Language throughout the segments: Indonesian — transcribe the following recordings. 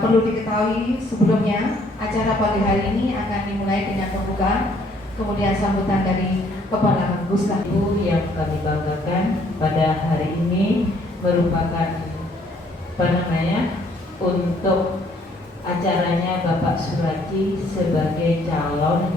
Perlu diketahui sebelumnya, acara pagi hari ini akan dimulai dengan pembukaan, kemudian sambutan dari Kepala Pusat. Ibu yang kami banggakan pada hari ini merupakan untuk acaranya Bapak Suradi sebagai calon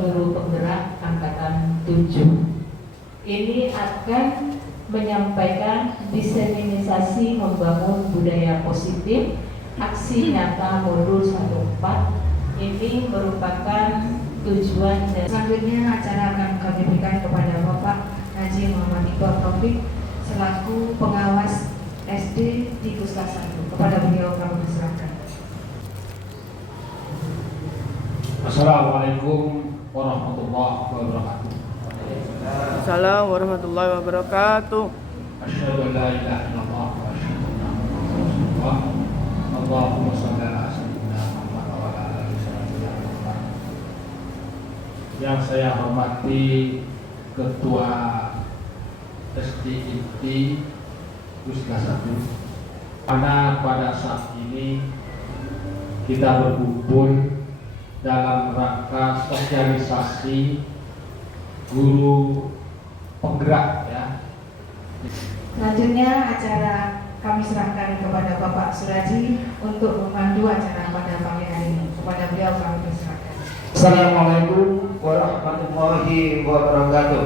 guru penggerak angkatan 7. Ini akan menyampaikan diseminisasi membangun budaya positif aksi nyata modul 14. Ini merupakan tujuan dan selanjutnya acara akan kami berikan kepada Bapak Haji Muhammad Iqbal Taufik selaku pengawas SD di Pusat 1. Kepada beliau kami persilakan. Assalamualaikum warahmatullahi wabarakatuh. Assalamualaikum warahmatullahi wabarakatuh. Asyhadu an la ilaha illallah wa asyhadu anna Muhammadan rasulullah. Allahumma shalli ala sayyidina Muhammad wa ala alihi wasallam. Yang saya hormati Ketua SD Inti Pusat 1, mana pada saat ini kita berkumpul dalam rangka sosialisasi guru penggerak ya. Selanjutnya acara kami serahkan kepada Bapak Suradi untuk memandu acara pada pagi hari ini. Kepada beliau kami persilakan. Assalamualaikum warahmatullahi wabarakatuh.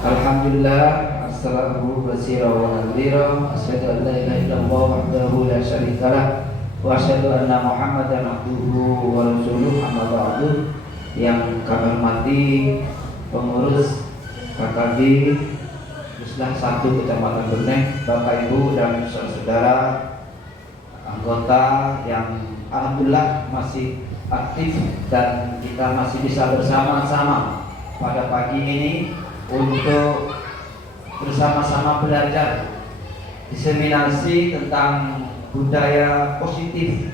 Alhamdulillah, assalatu wassalamu ala rasulillah, asyhadu an la ilaha illallah wahdahu la syarikalah wa asyhadu anna Muhammadan abduhu wa rasuluh, amma ba'du. Yang kami hormati pengurus KKD Pusat 1 Kecamatan Berneng, Bapak Ibu dan saudara anggota yang alhamdulillah masih aktif dan kita masih bisa bersama-sama pada pagi ini untuk bersama-sama belajar diseminasi tentang budaya positif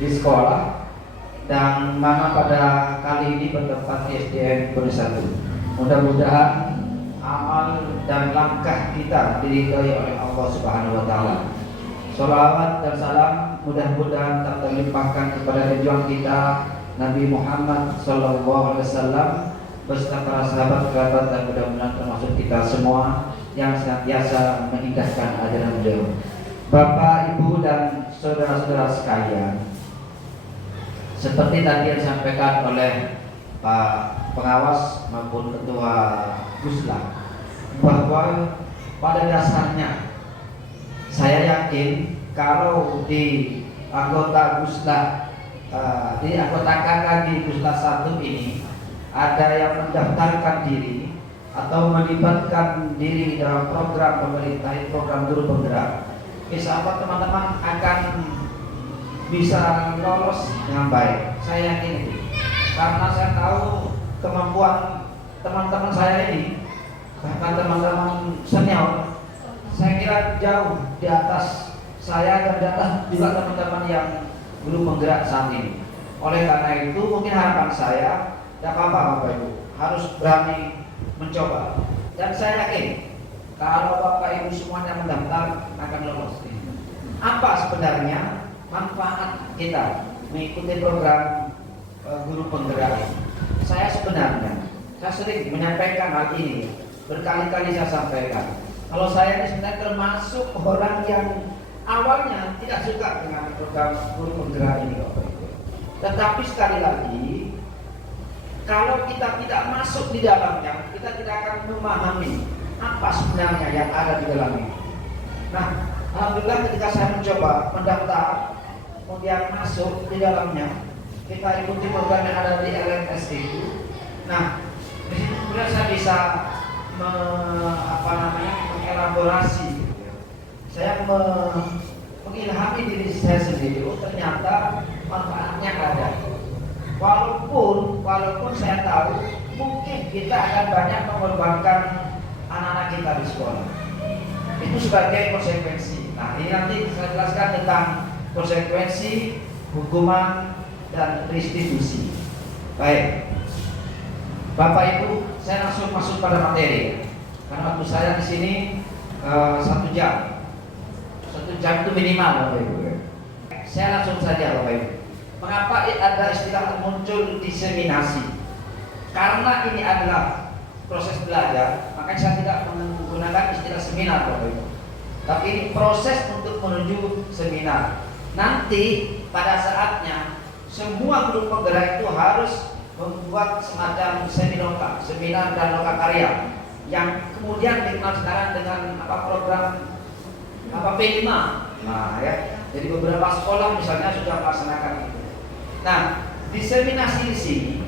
di sekolah, dan mana pada kali ini bertempat di SDN Pusat 1. Mudah-mudahan amal dan langkah kita diridhoi oleh Allah Subhanahu wa taala. Sholawat dan salam mudah-mudahan tak terlimpahkan kepada pejuang kita Nabi Muhammad SAW beserta para sahabat, kerabat, dan mudah-mudahan termasuk kita semua yang senantiasa mengindahkan ajaran beliau. Bapak, Ibu, dan saudara-saudara sekalian, seperti tadi yang disampaikan oleh Pak Pengawas maupun Ketua Pusat, bahwa pada dasarnya saya yakin kalau di anggota Pusat di anggota KKD Pusat 1 ini ada yang mendaftarkan diri atau melibatkan diri dalam program pemerintah, program guru penggerak, insya Allah teman-teman akan bisa lolos dengan baik. Saya yakin itu, karena saya tahu kemampuan teman-teman saya ini, bahkan teman-teman senior, saya kira jauh di atas saya dan di atas juga teman-teman yang guru penggerak saat ini. Oleh karena itu mungkin harapan saya, tidak apa-apa Bapak Ibu, harus berani mencoba, dan saya yakin kalau Bapak Ibu semuanya mendaftar akan lolos. Apa sebenarnya manfaat kita mengikuti program guru penggerak? Saya sering menyampaikan hal ini, berkali-kali saya sampaikan. Kalau saya ini sebenarnya termasuk orang yang awalnya tidak suka dengan program guru penggerak ini, Bapak Ibu. Tetapi sekali lagi, kalau kita tidak masuk di dalamnya, kita tidak akan memahami apa sebenarnya yang ada di dalamnya. Nah, alhamdulillah ketika saya mencoba mendaftar, kemudian masuk di dalamnya, kita ikuti program yang ada di LMS itu. Nah, di situ kemudian saya bisa mengelaborasi, saya mengilhami diri saya sendiri. Oh, ternyata manfaatnya ada. Walaupun saya tahu mungkin kita akan banyak mengorbankan anak-anak kita di sekolah. Itu sebagai konsekuensi. Nah, ini nanti saya jelaskan tentang konsekuensi, hukuman, dan restitusi. Baik, Bapak Ibu, saya langsung masuk pada materi. Karena waktu saya di sini 1 jam. 1 jam itu minimal, Bapak Ibu. Saya langsung saja, Bapak Ibu. Mengapa ada istilah muncul diseminasi? Karena ini adalah proses belajar, makanya saya tidak menggunakan istilah seminar, Bapak Ibu. Tapi ini proses untuk menuju seminar. Nanti pada saatnya semua grup penggerak itu harus membuat semacam seminar dan loka karya yang kemudian dikenal sekarang dengan program P5. Nah, ya. Jadi beberapa sekolah misalnya sudah melaksanakan itu. Nah, diseminasi di sini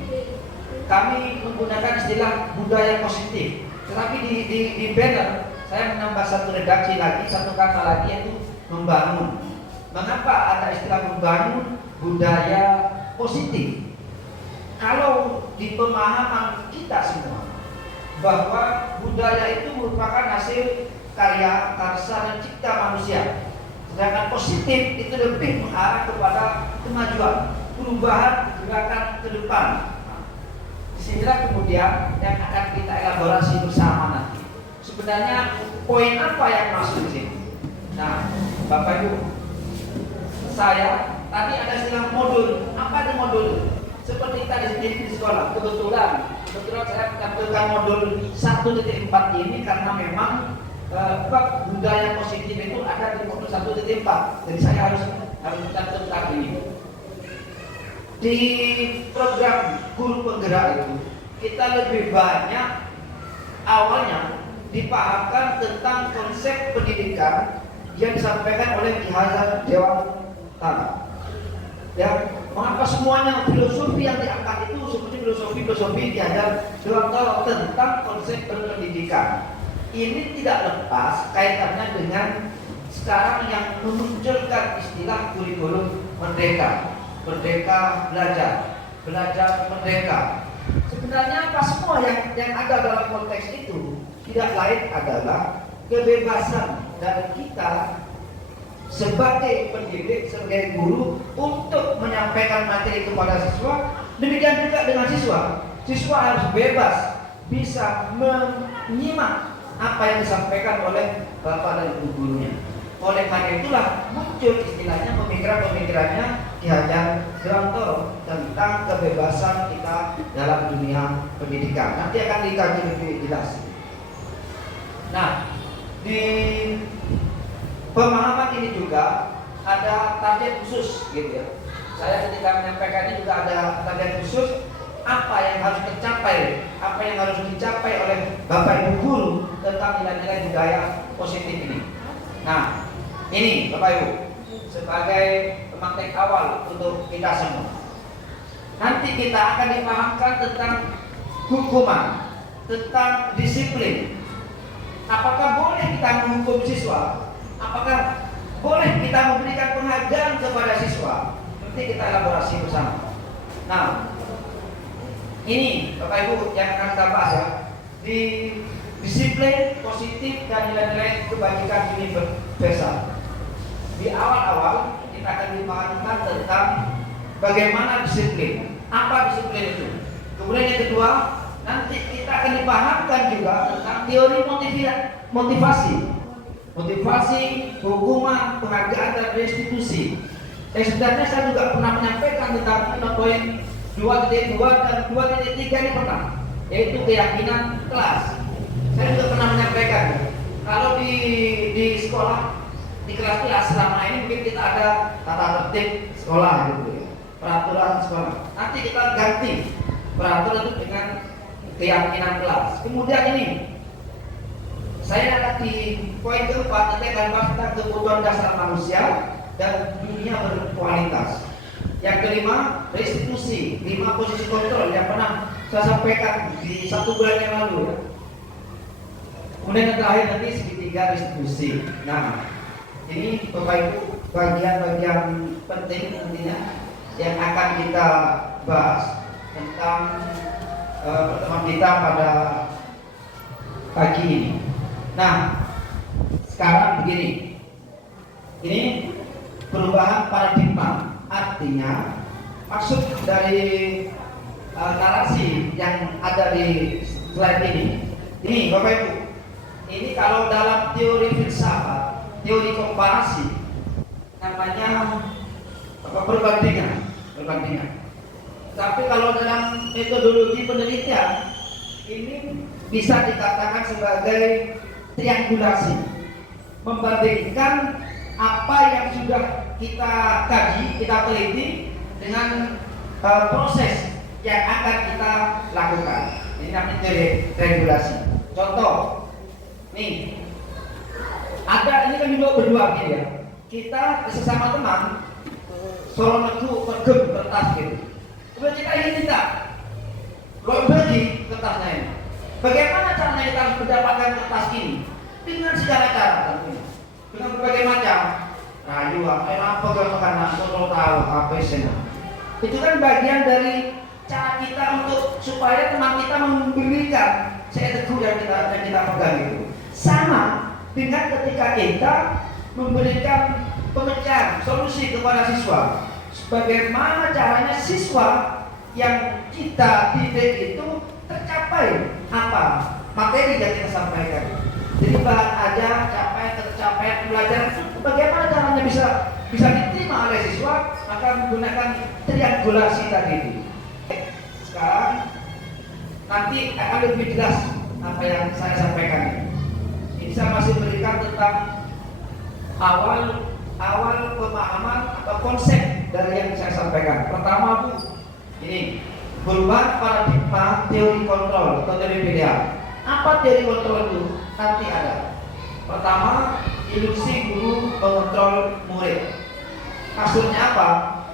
kami menggunakan istilah budaya positif. Tetapi di banner saya menambah satu redaksi lagi, satu kata lagi, yaitu membangun. Mengapa ada istilah membangun budaya positif? Kalau di pemahaman kita semua bahwa budaya itu merupakan hasil karya dan cipta manusia, sedangkan positif itu lebih mengarah kepada kemajuan, perubahan, gerakan ke depan. Disinilah kemudian yang akan kita elaborasi bersama nanti. Sebenarnya poin apa yang masuk di sini? Nah, Bapak Ibu, saya tadi ada istilah modul. Apa itu modul? Seperti tadi di sekolah. Kebetulan saya menampilkan modul 1.4 ini karena memang bab budaya positif itu ada di modul 1.4. Jadi saya harus mencatat ini. Di program guru penggerak itu kita lebih banyak awalnya dipahamkan tentang konsep pendidikan yang disampaikan oleh Ki Hajar Dewantara. Ya, mengapa semuanya filosofi yang diangkat itu seperti filosofi Ki Hajar Dewantara tentang konsep berpendidikan. Ini tidak lepas kaitannya dengan sekarang yang memunculkan istilah kurikulum merdeka. Merdeka belajar merdeka. Sebenarnya apa semua yang ada dalam konteks itu tidak lain adalah kebebasan dari kita sebagai pendidik, sebagai guru untuk menyampaikan materi kepada siswa. Demikian juga dengan siswa. Siswa harus bebas bisa menyimak apa yang disampaikan oleh bapak dan ibu gurunya. Oleh karena itulah muncul istilahnya pemikiran-pemikirannya Ki Hajar Dewantara tentang kebebasan kita dalam dunia pendidikan. Nanti akan dikaji lebih jelas. Nah, di pemahaman ini juga ada target khusus, gitu ya. Saya ketika menyampaikan ini juga ada target khusus apa yang harus tercapai, apa yang harus dicapai oleh Bapak Ibu guru tentang nilai-nilai budaya positif ini. Nah, ini Bapak Ibu sebagai pemantik awal untuk kita semua. Nanti kita akan dipahamkan tentang hukuman, tentang disiplin. Apakah boleh kita menghukum siswa? Apakah boleh kita memberikan penghargaan kepada siswa? Nanti kita elaborasi bersama. Nah, ini Bapak Ibu yang akan kita bahas ya. Di disiplin positif dan nilai-nilai kebajikan universal. Di awal-awal kita akan dipahamkan tentang bagaimana disiplin. Apa disiplin itu? Kemudian yang kedua, nanti kita akan dipahamkan juga tentang teori motivasi, hukuman, penghargaan dan restitusi. Sebenarnya saya juga pernah menyampaikan tentang poin 2.2 dan 2.3 ini pernah, yaitu keyakinan kelas. Saya juga pernah menyampaikan kalau di sekolah, di kelas selama ini mungkin kita ada tata tertib sekolah gitu ya, peraturan sekolah. Nanti kita ganti peraturan itu dengan keyakinan kelas. Kemudian ini Saya akan di poin keempat nanti akan bahas tentang kebutuhan dasar manusia dan dunia berkualitas. Yang kelima, restitusi, 5 posisi kontrol yang pernah saya sampaikan di 1 bulan yang lalu ya. Kemudian yang terakhir nanti segitiga restitusi. Nah, ini Bapak Ibu bagian-bagian penting nantinya yang akan kita bahas tentang pertemuan kita pada pagi ini. Nah, sekarang begini, ini perubahan paradigma, artinya maksud dari narasi yang ada di slide ini Bapak Ibu, ini kalau dalam teori filsafat, teori komparasi, namanya perbandingan. Tapi kalau dalam metodologi penelitian, ini bisa dikatakan sebagai triangulasi, membandingkan apa yang sudah kita kaji, kita teliti dengan proses yang akan kita lakukan. Ini namanya triangulasi. Contoh, nih, ada ini kan juga berdua gitu ya. Kita sesama teman, solo nedu, pergem, kertas gitu. Kemudian kita ingin minta, lo bagi kertasnya ini. Bagaimana caranya kita harus mendapatkan kertas ini? Dengan segala cara tentunya, dengan berbagai macam. Rayu, apa makanan, solo tahu, apa sih? Itu kan bagian dari cara kita untuk supaya teman kita memberikan saya teguh yang kita pegang itu. Sama dengan ketika kita memberikan pemecahan solusi kepada siswa, bagaimana caranya siswa yang kita didik itu tercapai apa materi yang kita sampaikan. Jadi bahan ajar, tercapai belajar, bagaimana caranya bisa diterima oleh siswa, maka menggunakan triangulasi tadi itu. Sekarang nanti akan lebih jelas apa yang saya sampaikan. Ini saya masih berikan tentang awal pemahaman atau konsep dari yang saya sampaikan. Pertama Bu, ini perubahan paradigma teori kontrol atau teori pilihan. Apa teori kontrol itu? Nanti ada. Pertama, ilusi guru mengontrol murid. Maksudnya apa?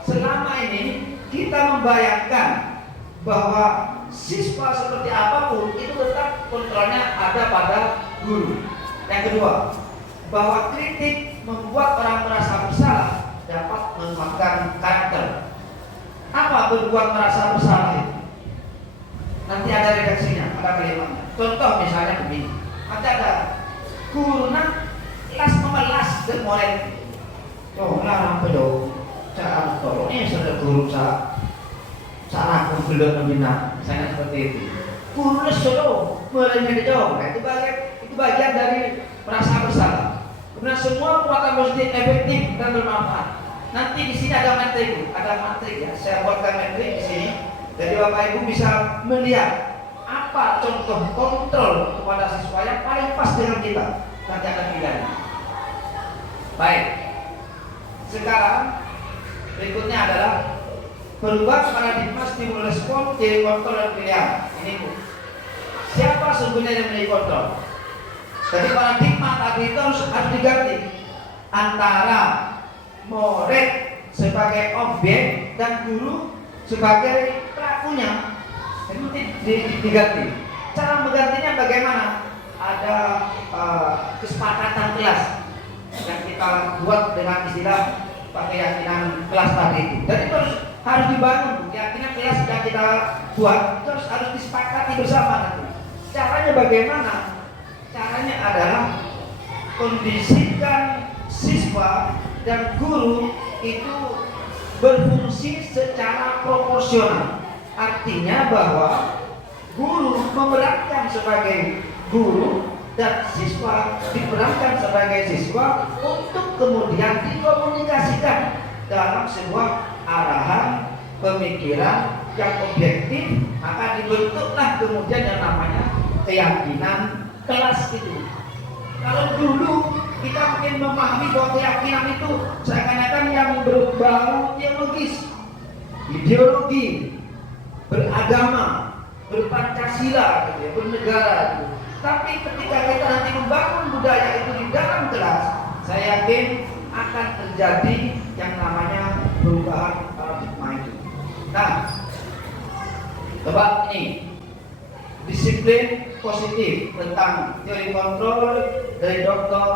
Selama ini kita membayangkan bahwa siswa seperti apapun itu tetap kontrolnya ada pada guru. Yang kedua, bahwa kritik membuat orang merasa bersalah dapat menguatkan karakter. Apa berbuat merasa bersalah itu? Nanti ada redaksinya, ada kalimatnya. Contoh misalnya begini, ada guru kelas memelas ke murid. Oh, lah apa dong? Cara tolongnya sudah guru cara aku belum membina, misalnya seperti itu. Guru solo mulai dong. Itu bagian dari merasa bersalah. Kemudian semua kekuatan positif efektif dan bermanfaat. Nanti di sini ada materi ya. Saya buatkan materi di sini. Jadi Bapak Ibu bisa melihat apa contoh kontrol kepada siswa yang paling pas dengan kita. Nanti akan pilihan. Baik. Sekarang berikutnya adalah perubahan paradigma stimulus respon jadi kontrol dan pilihan. Ini Bu. Siapa sesungguhnya yang menjadi kontrol? Jadi paradigma tadi itu harus diganti antara murid sebagai objek dan guru sebagai pelakunya. Itu diganti. Cara menggantinya bagaimana? Ada kesepakatan kelas yang kita buat dengan istilah keyakinan kelas tadi itu. Dan itu harus dibangun. Keyakinan kelas yang kita buat terus harus disepakati bersama nanti. Caranya bagaimana? Caranya adalah kondisikan siswa dan guru itu berfungsi secara proporsional. Artinya bahwa guru memerankan sebagai guru dan siswa diperankan sebagai siswa untuk kemudian dikomunikasikan dalam sebuah arahan pemikiran yang objektif, maka dibentuklah kemudian yang namanya keyakinan kelas itu. Kalau dulu kita mungkin memahami bahwa keyakinan itu seakan-akan yang berbau teologis, ideologi, beragama, berpancasila, gitu ya, bernegara. Gitu. Tapi ketika kita nanti membangun budaya itu di dalam kelas, saya yakin akan terjadi yang namanya perubahan paradigma itu. Nah, coba ini disiplin positif tentang teori kontrol dari Dr.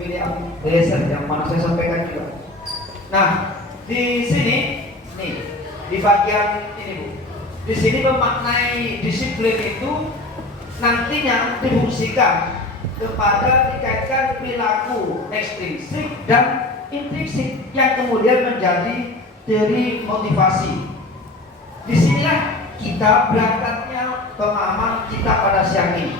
William Blaser yang mana saya sampaikan juga. Nah, di sini nih di bagian ini Bu, di sini memaknai disiplin itu nantinya difungsikan kepada dikaitkan perilaku ekstrinsik dan intrinsik yang kemudian menjadi teori motivasi. Disinilah kita berangkatnya pemahaman kita pada siang ini.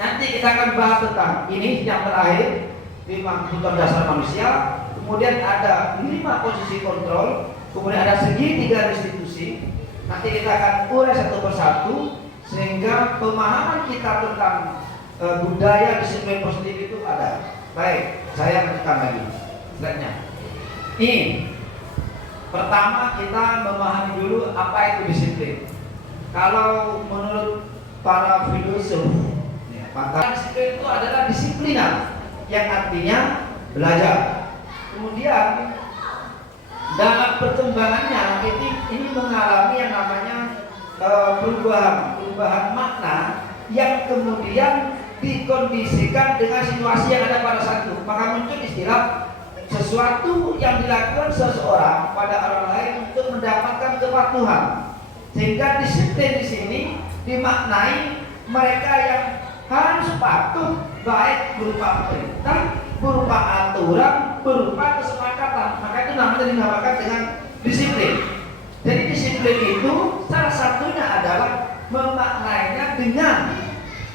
Nanti kita akan bahas tentang ini yang terakhir 5 kebutuhan dasar manusia. Kemudian ada 5 posisi kontrol. Kemudian ada segitiga restitusi. Nanti kita akan urai satu persatu sehingga pemahaman kita tentang budaya disiplin positif itu ada. Baik, saya lanjutkan lagi slide-nya. Ini pertama kita memahami dulu apa itu disiplin. Kalau menurut para filosof, maka disiplin itu adalah disiplinan yang artinya belajar. Kemudian dalam perkembangannya ini mengalami yang namanya perubahan makna yang kemudian dikondisikan dengan situasi yang ada pada saat itu. Maka muncul istilah sesuatu yang dilakukan seseorang pada orang lain untuk mendapatkan kepatuhan. Sehingga disiplin di sini dimaknai mereka yang harus patuh, baik berupa perintah, berupa aturan, berupa kesepakatan. Maka itu namanya dinamakan dengan disiplin. Jadi disiplin itu salah satunya adalah memaknainya dengan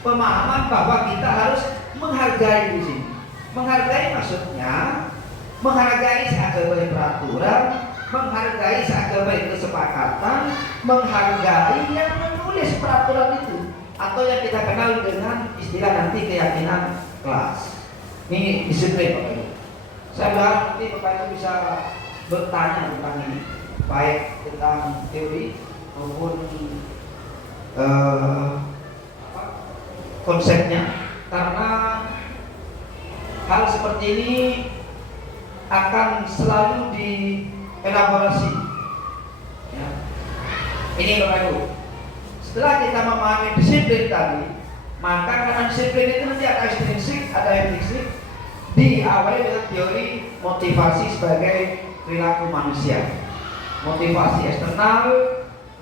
pemahaman bahwa kita harus menghargai di sini. Menghargai maksudnya menghargai sebagai peraturan, menghargai sebagai kesepakatan, menghargai yang menulis peraturan itu, atau yang kita kenal dengan istilah nanti keyakinan kelas. Ini disiplin Bapak Ibu. Saya berharap nanti Bapak Ibu bisa bertanya tentang ini, baik tentang teori maupun konsepnya, karena hal seperti ini akan selalu dielaborasi. Ya. Ini Bapak Ibu. Setelah kita memahami disiplin tadi, maka karena disiplin itu nanti ada ekstrinsik, ada intrinsik, diawali dengan teori motivasi sebagai perilaku manusia. Motivasi eksternal,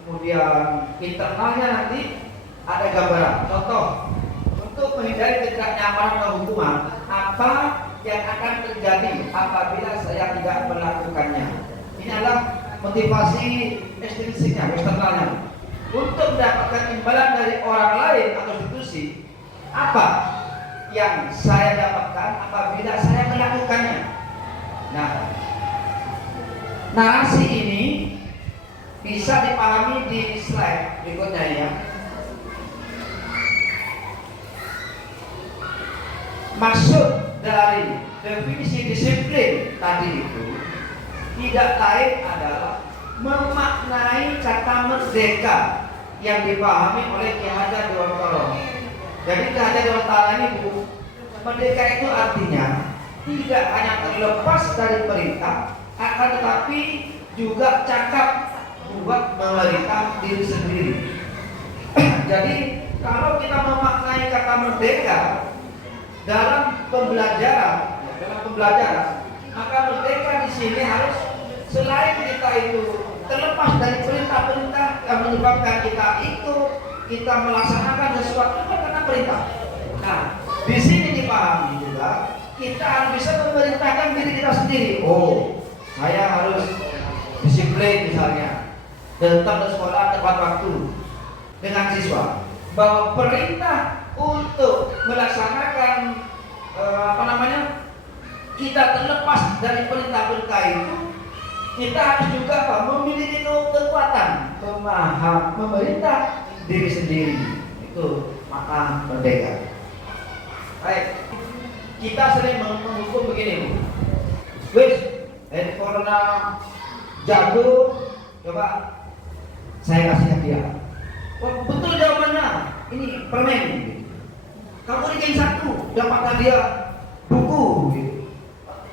kemudian internalnya nanti ada gambaran. Contoh, untuk menghindari ketidaknyamanan atau hukuman, apa yang akan terjadi apabila saya tidak melakukannya? Ini adalah motivasi ekstrinsiknya, eksternalnya. Untuk mendapatkan imbalan dari orang lain atau institusi, apa yang saya dapatkan apabila saya melakukannya? Nah, narasi ini bisa dipahami di slide berikutnya ya. Maksud dari definisi disiplin tadi itu tidak lain adalah memaknai kata merdeka yang dipahami oleh Ki Hajar Dewantara. Jadi Ki Hajar Dewantara ini Bu, merdeka itu artinya tidak hanya terlepas dari perintah, akan tetapi juga cakap buat memerintah diri sendiri. Jadi kalau kita memaknai kata merdeka dalam pembelajaran, maka merdeka di sini harus selain kita itu terlepas dari perintah-perintah yang menyebabkan kita ikut, kita melaksanakan sesuatu karena perintah. Nah, di sini dipahami juga kita harus bisa memerintahkan diri kita sendiri. Oh, saya harus disiplin misalnya, datang ke sekolah tepat waktu dengan siswa. Bahwa perintah untuk melaksanakan kita terlepas dari perintah-perintah itu, kita harus juga memiliki kekuatan memerintah diri sendiri. Itu maka merdeka. Baik, kita sering menghukum begini, wis corona jago, coba saya kasih hadiah. Oh, betul jawabannya, ini permen. Kamu ranking 1, dapat hadiah buku gitu.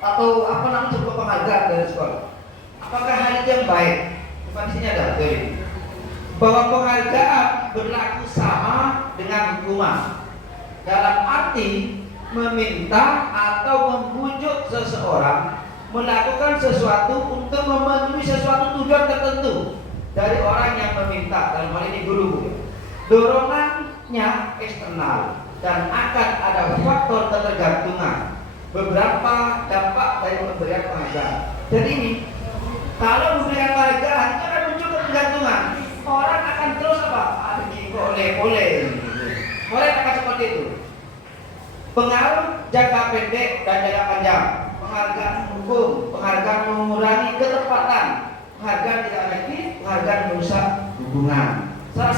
Atau apa namanya sebuah penghargaan dari sekolah. Apakah hal itu yang baik? Bukan di sini ada teori bahwa penghargaan berlaku sama dengan hukuman. Dalam arti meminta atau membujuk seseorang melakukan sesuatu untuk memenuhi sesuatu tujuan tertentu dari orang yang meminta, dalam hal ini guru. Dorongannya eksternal dan akan ada faktor ketergantungan. Beberapa dampak dari pemberian penghargaan. Jadi ini, kalau memberikan penghargaan itu akan muncul ketergantungan. Orang akan terus apa? Boleh. Mulai akan seperti itu. Pengaruh jangka pendek dan jangka panjang. Penghargaan hukum, penghargaan mengurangi ketepatan, penghargaan tidak efektif, penghargaan merusak hubungan. Salah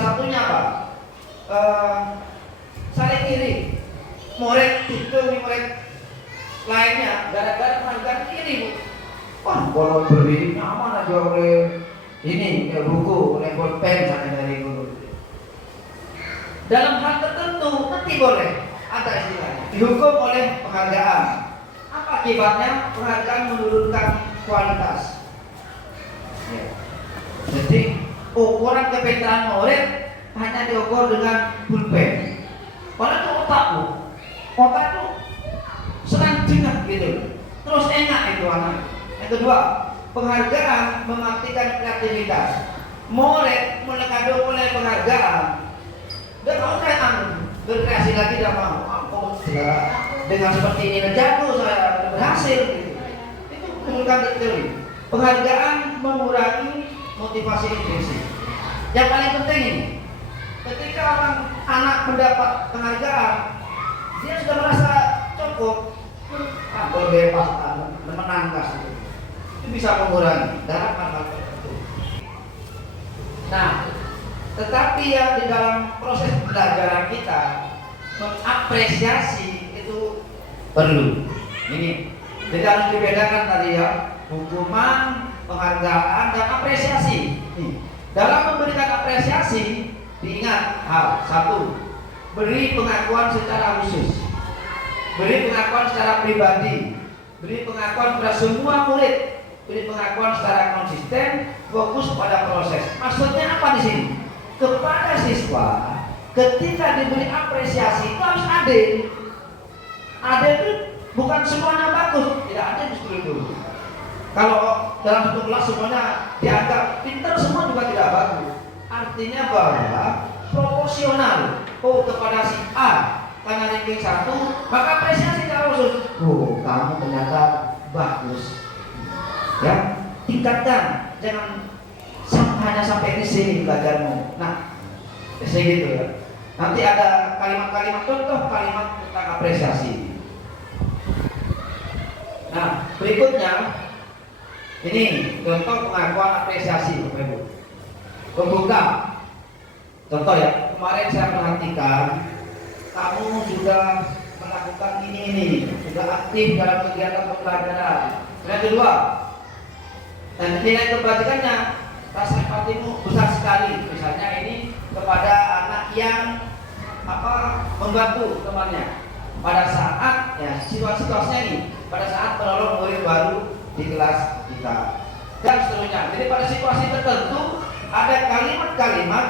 satunya apa? Saling iri. Murid itu murid lainnya gara-gara penghargaan iri. Wah, kalau berbeda nyaman aja oleh ini buku, oleh pulpen dari guru. Dalam hal tertentu nanti boleh ada istilahnya dihukum oleh penghargaan. Apa akibatnya? Penghargaan menurunkan kualitas. Ya. Jadi ukuran kepintaran murid hanya diukur dengan pulpen. Kalau itu otak itu senang dengar gitu, terus enak itu anak. Yang kedua, penghargaan mematikan kreativitas. Murid melengkapi oleh penghargaan dan mau berkreasi lagi tidak mau. Dengan seperti ini jago saya berhasil gitu. Itu menurunkan teori. Penghargaan mengurangi motivasi intrinsik. Yang paling penting ini, ketika anak mendapat penghargaan, dia sudah merasa cukup, bebas, menangkas itu bisa mengurangi dalam hal tertentu. Nah, tetapi ya di dalam proses pembelajaran kita mengapresiasi itu perlu. Ini jadi harus dibedakan tadi ya, hukuman, penghargaan dan apresiasi. Dalam memberikan apresiasi diingat hal satu, beri pengakuan secara khusus, beri pengakuan secara pribadi, beri pengakuan kepada semua murid, beri pengakuan secara konsisten, fokus pada proses. Maksudnya apa di sini? Kepada siswa, ketika diberi apresiasi itu harus adil. Adil itu bukan semuanya bagus, tidak adil justru itu. Kalau dalam satu kelas semuanya dianggap pintar, semua juga tidak bagus. Artinya bahwa proporsional. Oh, kepada si A karena ranking 1, maka apresiasi secara khusus. Oh, kamu ternyata bagus. Ya, tingkatkan, jangan hanya sampai di sini belajarmu. Nah, biasanya gitu ya. Nanti ada kalimat-kalimat contoh kalimat tentang apresiasi. Nah, berikutnya ini contoh pengakuan apresiasi, Bapak Ibu. Pembuka. Contoh ya, kemarin saya perhatikan kamu sudah melakukan ini, sudah aktif dalam kegiatan pembelajaran. Yang kedua, dan nilai kebajikannya, rasa empatimu besar sekali. Misalnya ini kepada anak yang membantu temannya pada saat ya situasinya ini, pada saat menolong murid baru di kelas kita dan seterusnya. Jadi pada situasi tertentu ada kalimat-kalimat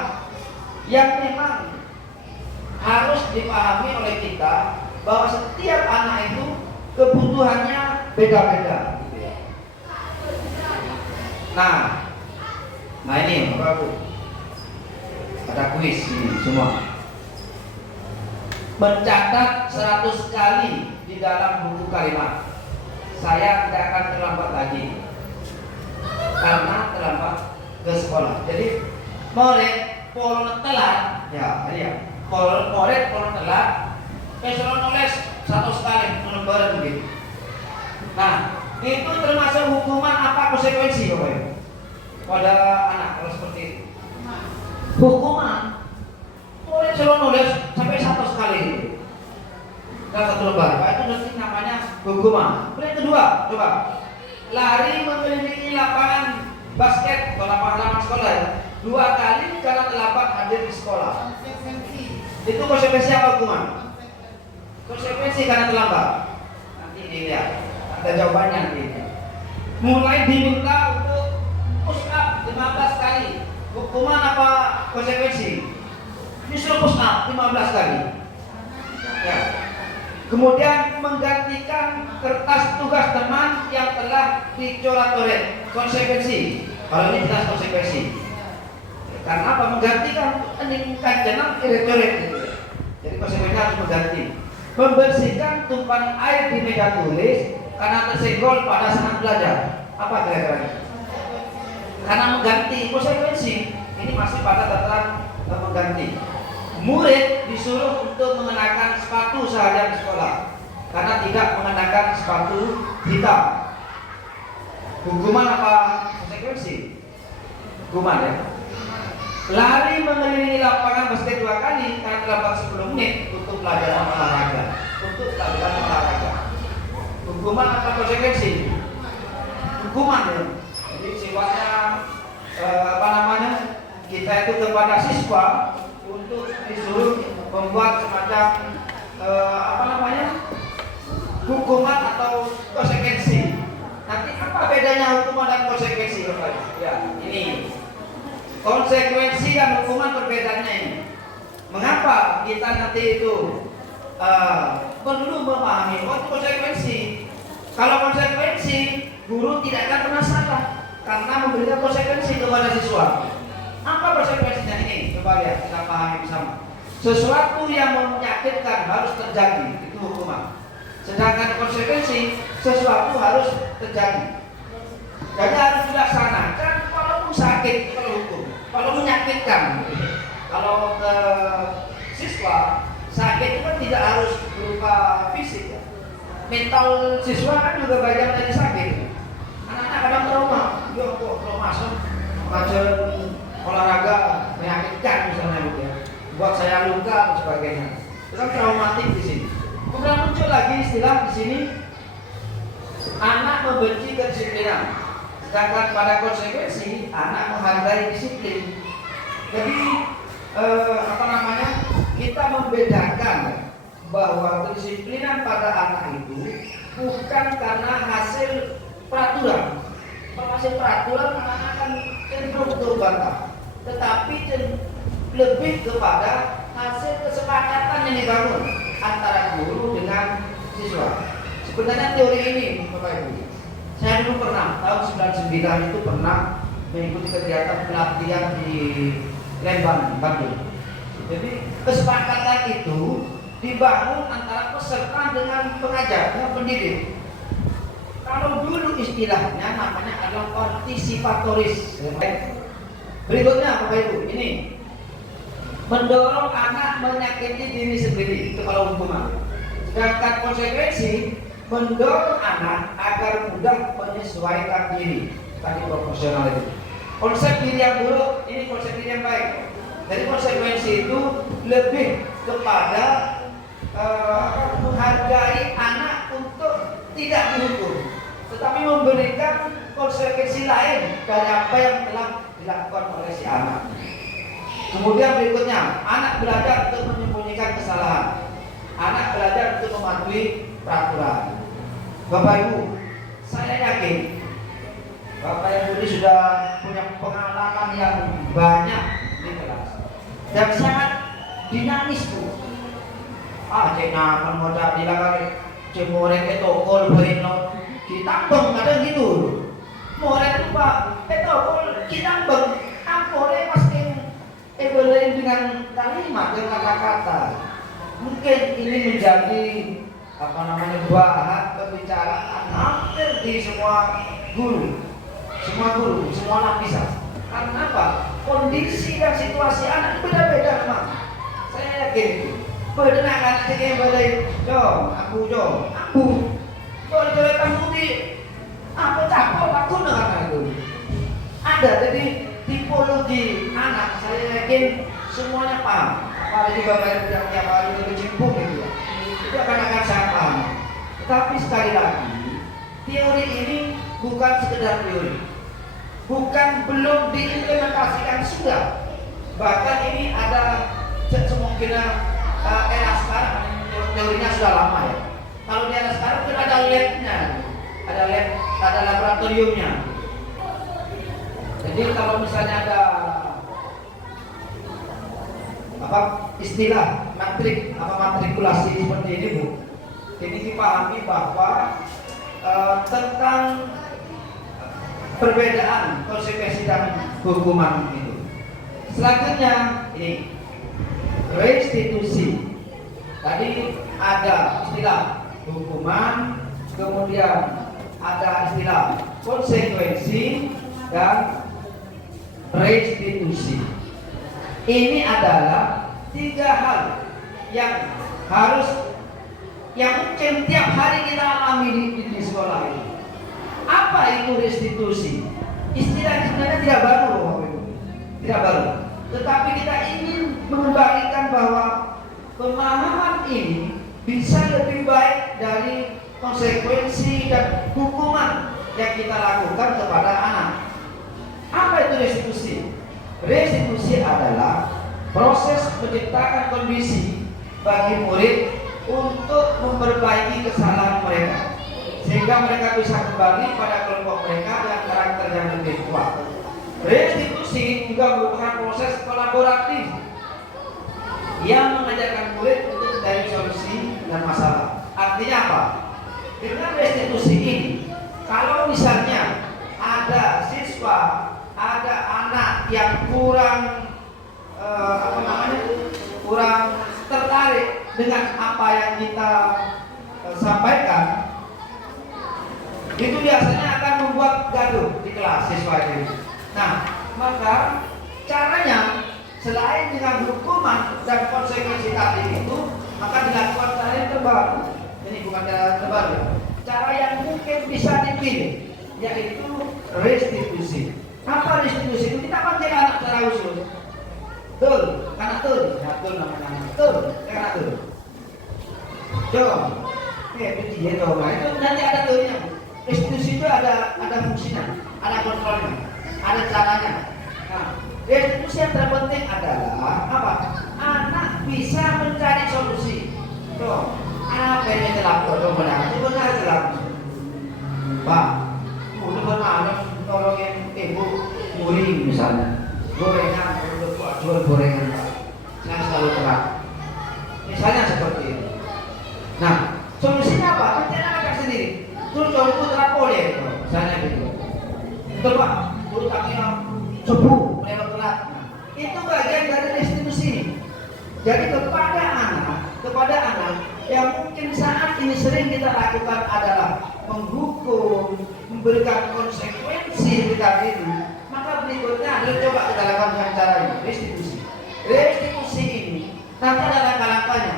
yang memang harus dipahami oleh kita bahwa setiap anak itu kebutuhannya beda-beda. Nah ini Bapak Ibu, ada kuis ini semua. Mencatat 100 kali di dalam buku kalimat. Saya tidak akan terlambat lagi karena terlambat ke sekolah. Jadi murid pola telat, murid pola telat, suruh nulis 100 kali menebar begitu. Nah, itu termasuk hukuman apa konsekuensi Bapak Ibu pada anak kalau seperti itu? Hukuman. Murid suruh nulis sampai 100 kali dan satu lembar. Itu nanti namanya hukuman. Yang kedua, coba lari mengelilingi lapangan basket atau lapangan sekolah ya, 2 kali karena terlambat hadir di sekolah. Itu konsekuensi apa hukuman? Konsekuensi karena terlambat. Nanti dilihat, ada jawabannya nanti. Mulai diminta untuk push up 15 kali. Hukuman apa konsekuensi? Disuruh push up 15 kali. Ya. Kemudian menggantikan kertas tugas teman yang telah dicoret-coret. Konsekuensi. Kalau ini jelas konsekuensi. Karena apa? Menggantikan meningkat jenang coret-coret. Jadi konsekuensinya harus mengganti. Membersihkan tumpahan air di meja tulis karena tersenggol pada saat belajar. Apa kira-kira? Karena mengganti konsekuensi. Ini masih pada tataran mengganti. Murid disuruh untuk mengenakan sepatu seharian di sekolah karena tidak mengenakan sepatu hitam. Hukuman apa konsekuensi? Hukuman ya. Lari mengelilingi lapangan basket 2 kali karena terlambat 10 menit untuk pelajaran olahraga. Untuk pelajaran olahraga. Hukuman apa konsekuensi? Hukuman ya. Jadi sifatnya kita itu kepada siswa untuk disuruh membuat semacam hukuman atau konsekuensi. Nanti apa bedanya hukuman dan konsekuensi? Ya, ini. Konsekuensi dan hukuman perbedaannya ini. Mengapa kita nanti itu perlu memahami konsekuensi? Kalau konsekuensi, guru tidak akan pernah salah karena memberikan konsekuensi kepada siswa. Apa konsekuensinya ini? Coba ya kita pahami bersama. Sesuatu yang menyakitkan harus terjadi, itu hukuman. Sedangkan konsekuensi, sesuatu harus terjadi. Jadi harus dilaksanakan walaupun sakit kalau hukum. Kalau menyakitkan, kalau ke siswa sakit itu kan tidak harus berupa fisik ya. Mental siswa kan juga bagian dari sakit. Anak-anak kadang trauma, yo kok trauma macam olahraga menyakitkan misalnya gitu ya. Buat saya luka dan sebagainya. Itu kan traumatik di sini. Kemudian muncul lagi istilah di sini anak membenci kedisiplinan. Sedangkan pada konsekuensi anak menghargai disiplin. Jadi kita membedakan bahwa kedisiplinan pada anak itu bukan karena hasil peraturan. Kalau hasil peraturan anak akan cenderung berbantah, tetapi lebih kepada hasil kesepakatan yang dibangun antara guru dengan siswa. Sebenarnya teori ini, Bapak Ibu, saya dulu pernah tahun 99 itu pernah mengikuti kegiatan pelatihan di Lembang, Bandung. Jadi kesepakatan itu dibangun antara peserta dengan pengajar, dengan pendidik. Kalau dulu istilahnya namanya adalah partisipatoris. Berikutnya Bapak Ibu, ini mendorong anak menyakiti diri sendiri, itu kalau hukuman. Sedangkan konsekuensi mendorong anak agar mudah menyesuaikan diri. Tadi proporsional itu. Konsep diri yang buruk, ini konsep diri yang baik. Jadi konsekuensi itu lebih kepada menghargai anak untuk tidak dihukum, tetapi memberikan konsekuensi lain dari apa yang telah dilakukan oleh si anak. Kemudian berikutnya, anak belajar untuk menyembunyikan kesalahan. Anak belajar untuk mematuhi peraturan. Bapak Ibu, saya yakin Bapak Ibu ini sudah punya pengalaman yang banyak di kelas dan sangat dinamis tuh. Cek nakan modal di belakang cemorek itu kol berino ditambang kadang gitu. Morek itu Pak, itu kol ditambang. Ampore pasti belain dengan kalimat dengan kata-kata. Mungkin ini menjadi bahan pembicaraan hampir di semua guru, semua lapisan. Karena apa? Kondisi dan situasi anak beda-beda memang. Saya yakin itu. Beda anak yang belain, aku. Kalau kamu di apa capok aku dengan itu. Ada jadi tipologi anak, saya yakin semuanya paham. Apalagi Bapak yang tiap hari berkecimpung gitu ya. Itu akan sangat paham. Tapi sekali lagi, teori ini bukan sekedar teori. Bukan belum diimplementasikan sudah. Bahkan ini ada kemungkinan era sekarang teorinya sudah lama ya. Kalau di era sekarang kan ada labnya, ada laboratoriumnya. Jadi kalau misalnya ada istilah matrikulasi seperti ini Bu, ini dipahami bahwa tentang perbedaan konsekuensi dan hukuman itu. Selanjutnya ini restitusi. Tadi ada istilah hukuman, kemudian ada istilah konsekuensi dan restitusi. Ini adalah 3 hal yang mungkin tiap hari kita alami di sekolah ini. Apa itu restitusi? Istilah sebenarnya tidak baru, tidak baru. Tetapi kita ingin mengembalikan bahwa pemahaman ini bisa lebih baik dari konsekuensi dan hukuman yang kita lakukan kepada anak. Apa itu restitusi? Restitusi adalah proses menciptakan kondisi bagi murid untuk memperbaiki kesalahan mereka, sehingga mereka bisa kembali pada kelompok mereka dan karakter yang lebih kuat. Restitusi juga merupakan proses kolaboratif yang mengajarkan murid untuk mencari solusi dan masalah. Artinya apa? Dengan restitusi ini, kalau misalnya ada siswa, ada anak yang kurang tertarik dengan apa yang kita sampaikan, itu biasanya akan membuat gaduh di kelas siswa itu. Nah, maka caranya selain dengan hukuman dan konsekuensi tadi itu, maka dilakukan cara yang terbaru. Ini bukan cara terbaru, cara yang mungkin bisa dipilih, yaitu restitusi. Apa restitusi itu? Kita panggil anak secara khusus. Tul, anak tul, ya tul namanya anak tul, anak tul. Jom, dia itu nanti ada tulnya. Restitusi itu ada fungsinya, ada kontrolnya, ada caranya. Nah, restitusi yang terpenting adalah apa? Anak bisa mencari solusi. Tuh, apa yang terlaku? Benar terlaku. Pak, udah benar tolongin ibu muring misalnya, gorengan, jual gorengan Pak, yang selalu terang. Misalnya seperti itu. Nah, solusinya apa? Nanti anak sendiri. Terus kalau putra boleh, misalnya gitu. Betul Pak, guru kami yang sepuh, melewat telat. Itu bagian dari restitusi. Jadi kepada anak yang mungkin saat ini sering kita lakukan adalah menghukum, memberikan konsekuensi dekat ini, maka berikutnya adalah coba kita lakukan dengan cara ini, restitusi. Restitusi ini nanti ada langkah-langkahnya,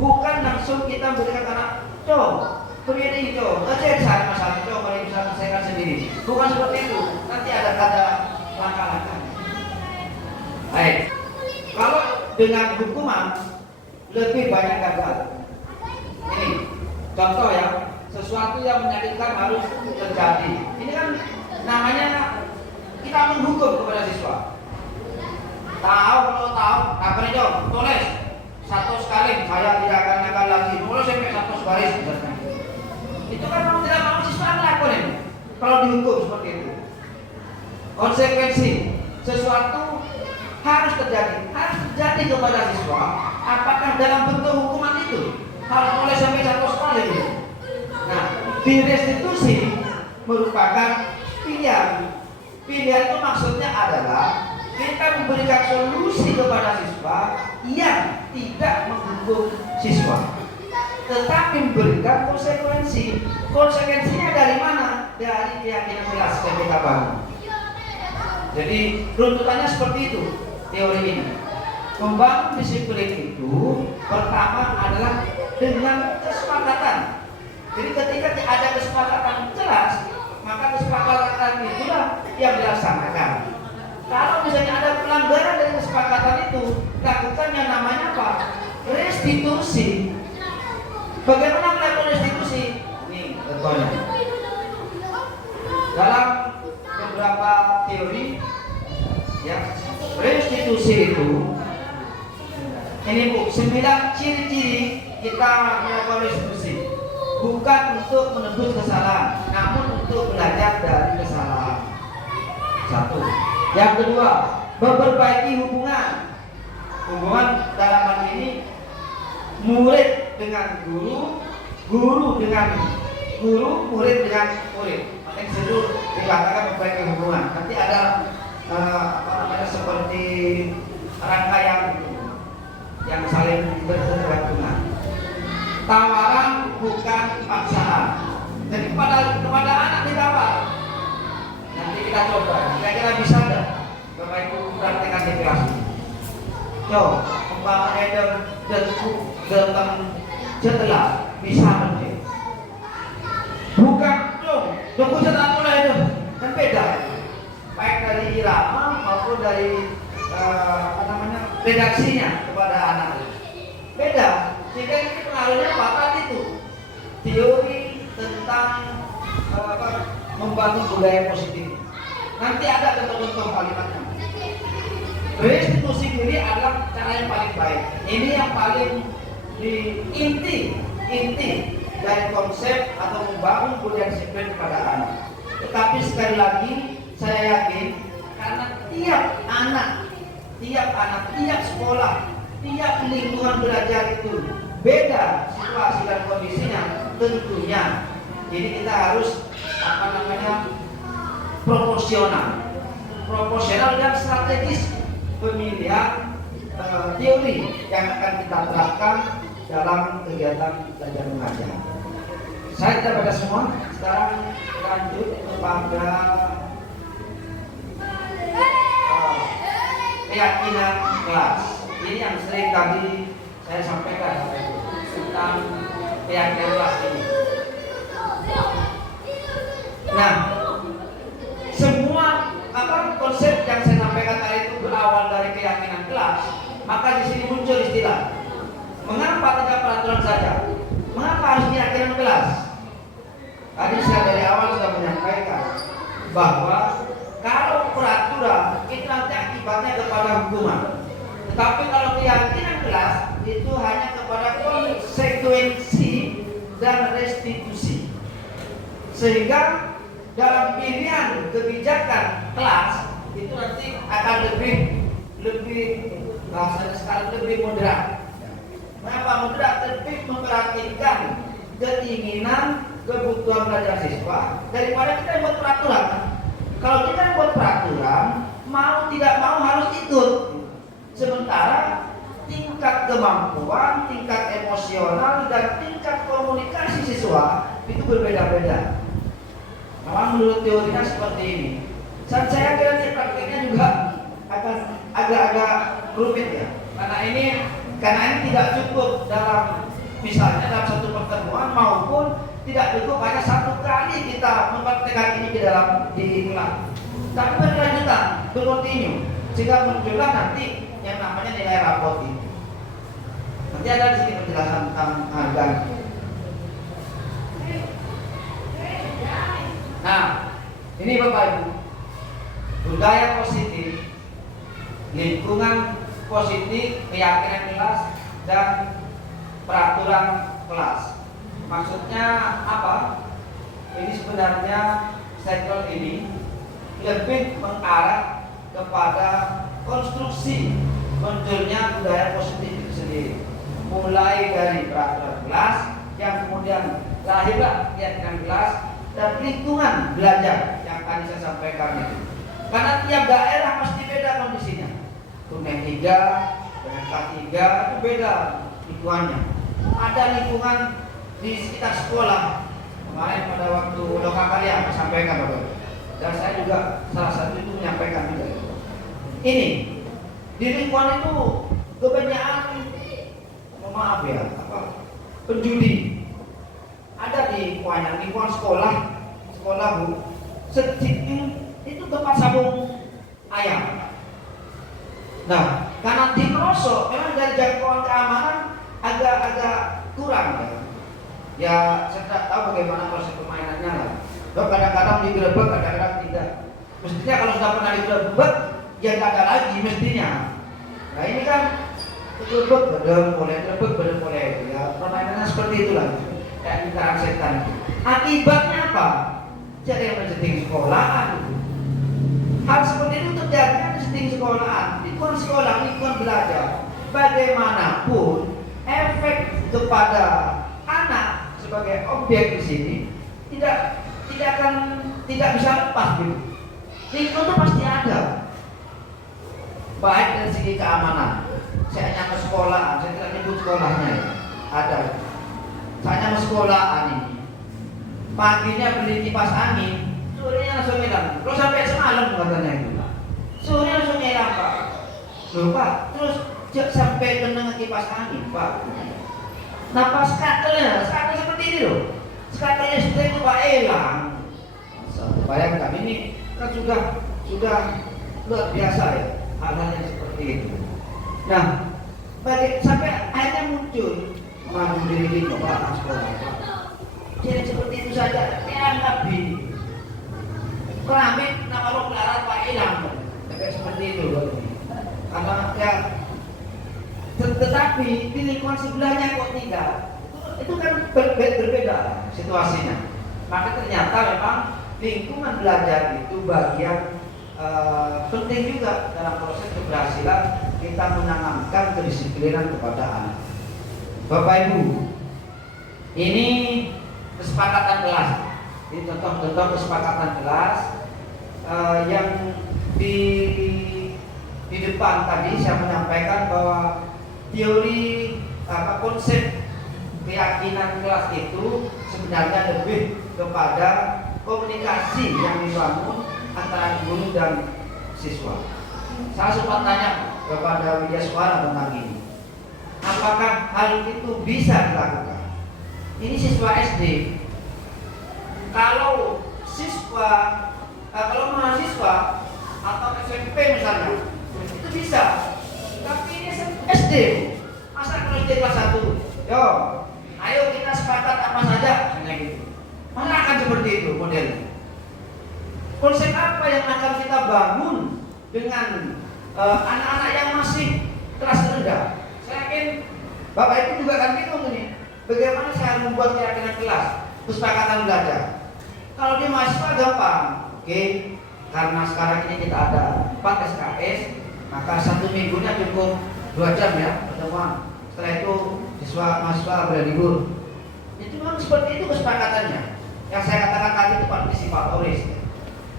bukan langsung kita memberikan anak, begini itu, aja saya masalah itu, kalau bisa selesaikan sendiri. Bukan seperti itu, nanti ada langkah-langkah. Baik, kalau dengan hukuman lebih banyak gagal. Ini contoh ya, sesuatu yang menyakitkan harus terjadi. Ini kan namanya kita menghukum kepada siswa. Kalau tahu, apa nih dong? Tulis 100 kali, saya tidak akan nakal lagi. Tulis sampai 100 baris misalnya. Itu kan mau tidak mau siswa melakukan ini. Kalau dihukum seperti itu, konsekuensi sesuatu harus terjadi kepada siswa. Apakah dalam bentuk hukuman itu? Harus mulai sampai 100 kali. Nah, di restitusi merupakan pilihan. Pilihan itu maksudnya adalah kita memberikan solusi kepada siswa yang tidak menghukum siswa, tetapi memberikan konsekuensi. Konsekuensinya dari mana? Dari keyakinan jelas yang kita bangun. Jadi runtutannya seperti itu teori ini. Membangun disiplin itu pertama adalah dengan kesepakatan. Jadi ketika ada kesepakatan jelas, maka kesepakatan itulah yang dilaksanakan. Kalau misalnya ada pelanggaran dari kesepakatan itu, lakukan yang namanya apa? Restitusi. Bagaimana melakukan restitusi? Ini contohnya. Dalam beberapa teori, ya, restitusi itu ini Bu, 9 ciri konstitusi, bukan untuk menebus kesalahan, namun untuk belajar dari kesalahan. Satu. Yang kedua, memperbaiki hubungan dalam hal ini murid dengan guru, guru dengan guru, murid dengan murid. Makanya disitu dikatakan memperbaiki hubungan. Nanti ada seperti rangkaian yang saling berhubungan. Tawaran bukan paksaan. Jadi kepada anak ditawar. Nanti kita coba. Kira-kira bisa nggak Bapak Ibu praktekkan di kelas ini? Coba, umpamanya datang setelah bisa menjadi. Bukan dong, tunggu setelah mulai dong. Kan beda. Baik dari irama maupun dari redaksinya kepada anak. Beda. Sehingga ini pengaruhnya apa? Tadi itu teori tentang membangun budaya positif. Nanti ada contoh-contoh kalimatnya. Restitusi diri adalah cara yang paling baik. Ini yang paling inti dari konsep atau membangun budaya disiplin kepada anak. Tetapi sekali lagi saya yakin karena tiap anak, tiap sekolah, tiap lingkungan belajar itu beda situasi dan kondisinya tentunya. Jadi kita harus proporsional dan strategis pemilihan teori yang akan kita terapkan dalam kegiatan belajar mengajar. Saya kepada semua. Sekarang lanjut kepada keyakinan kelas. Ini yang sering tadi saya sampaikan tentang keyakinan kelas ini. Nah, semua konsep yang saya sampaikan tadi itu berawal dari keyakinan kelas. Maka di sini muncul istilah. Mengapa tidak peraturan saja? Mengapa harus keyakinan kelas? Tadi saya dari awal sudah menyampaikan bahwa kalau peraturan itu nanti akibatnya kepada hukuman. Tetapi kalau keyakinan kelas itu hanya kepada konsekuensi dan restitusi. Sehingga dalam pilihan kebijakan kelas itu nanti akan lebih bahasanya sekarang lebih moderat. Mengapa moderat? Lebih memperhatikan keinginan kebutuhan belajar siswa daripada kita buat peraturan. Kalau kita buat peraturan, mau tidak mau harus ikut. Sementara tingkat kemampuan, tingkat emosional, dan tingkat komunikasi siswa itu berbeda-beda. Memang menurut teorinya seperti ini. Dan saya kira di praktiknya juga akan agak-agak rumit ya. Karena ini tidak cukup dalam misalnya dalam satu pertemuan maupun tidak cukup hanya satu kali kita mempraktekkan ini di kelas. Tapi berkelanjutan, berkontinu sehingga muncullah nanti yang namanya nilai raport ini. Nanti ada di sini penjelasan tentang harga. Nah, ini Bapak Ibu, budaya positif, lingkungan positif, keyakinan kelas, dan peraturan kelas. Maksudnya apa? Ini sebenarnya statement ini lebih mengarah kepada konstruksi munculnya budaya positif itu sendiri. Mulai dari peraturan kelas, yang kemudian lahirlah keyakinan kelas, dan lingkungan belajar yang tadi saya sampaikan itu. Karena tiap daerah pasti beda kondisinya. Tunai 3, PMK 3 itu beda lingkungannya. Ada lingkungan di sekitar sekolah. Kemarin pada waktu lokal kalian sampaikan Bapak. Dan saya juga salah satu itu menyampaikan juga. Ini di lingkungan itu kebanyakan, maaf ya, penjudi. Ada di lingkungan sekolah Bu, sedikit itu tempat sabung ayam. Nah, karena di pelosok memang dari jangkauan keamanan agak kurang ya. Ya, saya tidak tahu bagaimana proses permainannya lah. Kadang-kadang digerebek, kadang-kadang tidak. Mestinya kalau sudah pernah digerebek, ya tidak ada lagi mestinya. Nah ini kan Terbek bedem boleh ya permainannya seperti itulah kayak lingkaran setan. Akibatnya apa? Jadi yang menceting sekolahan. Hal seperti itu terjadi di setting sekolahan, lingkungan sekolah, lingkungan belajar. Bagaimanapun efek kepada anak sebagai objek di sini tidak bisa lepas gitu. Lingkungan itu pasti ada. Baik dari segi keamanan. Saya hanya ke sekolahan, saya tidak nyebut sekolahnya ya. Ada. Saya hanya ke sekolahan ini. Paginya beli kipas angin, sorenya langsung hilang. Terus sampai semalam katanya itu. Sorenya langsung hilang Pak. Loh Pak, terus sampai kena kipas angin Pak. Napa skaternya seperti ini loh. Skaternya seperti itu Pak hilang. Bayangkan ini kan sudah luar biasa ya hal-hal yang seperti itu. Nah, sampai akhirnya muncul maju diri kepala sekolah. Jadi seperti itu saja dianggap di keramik nama lo pelarat Pak hilang. Kayak seperti itu loh. Karena ya tetapi di lingkungan sebelahnya kok tidak. Itu kan berbeda situasinya. Maka ternyata memang lingkungan belajar itu bagian penting juga dalam proses keberhasilan kita menanamkan kedisiplinan kepada anak. Bapak Ibu, ini kesepakatan kelas. Ini contoh-contoh kesepakatan kelas yang di depan tadi saya menyampaikan bahwa teori konsep keyakinan kelas itu sebenarnya lebih kepada komunikasi yang dibangun antara guru dan siswa. Saya sempat tanya kepada Widya Suara tentang ini. Apakah hal itu bisa dilakukan? Ini siswa SD. Kalau mahasiswa atau SMP misalnya, itu bisa. Tapi ini SD. Masa kalau SD kelas 1? Yo, ayo kita sepakat apa saja, misalnya gitu. Mana akan seperti itu modelnya? Konsep apa yang akan kita bangun dengan anak-anak yang masih kelas rendah? Saya yakin Bapak Ibu juga akan bingung ini. Bagaimana saya membuat keyakinan kelas, kesepakatan belajar? Kalau di mahasiswa gampang, oke? Karena sekarang ini kita ada 4 SKS, maka 1 minggunya cukup 2 jam ya pertemuan. Setelah itu mahasiswa berlibur. Itu memang seperti itu kesepakatannya. Yang saya katakan tadi itu partisipatoris.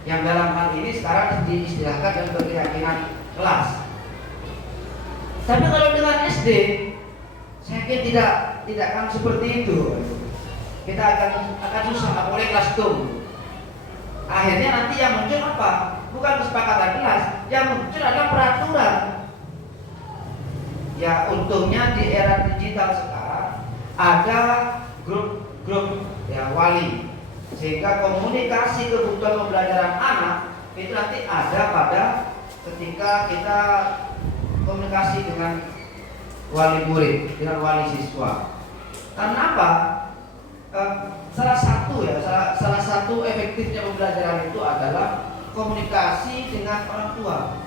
Yang dalam hal ini sekarang diistilahkan dengan keyakinan kelas. Tapi kalau dengan SD, saya yakin tidak akan seperti itu. Kita akan susah, apalagi kelas tum. Akhirnya nanti yang muncul apa? Bukan kesepakatan kelas, yang muncul adalah peraturan. Ya untungnya di era digital sekarang ada grup ya wali, sehingga komunikasi kebutuhan pembelajaran anak itu nanti ada pada ketika kita komunikasi dengan wali murid, dengan wali siswa. Karena apa? Salah satu efektifnya pembelajaran itu adalah komunikasi dengan orang tua.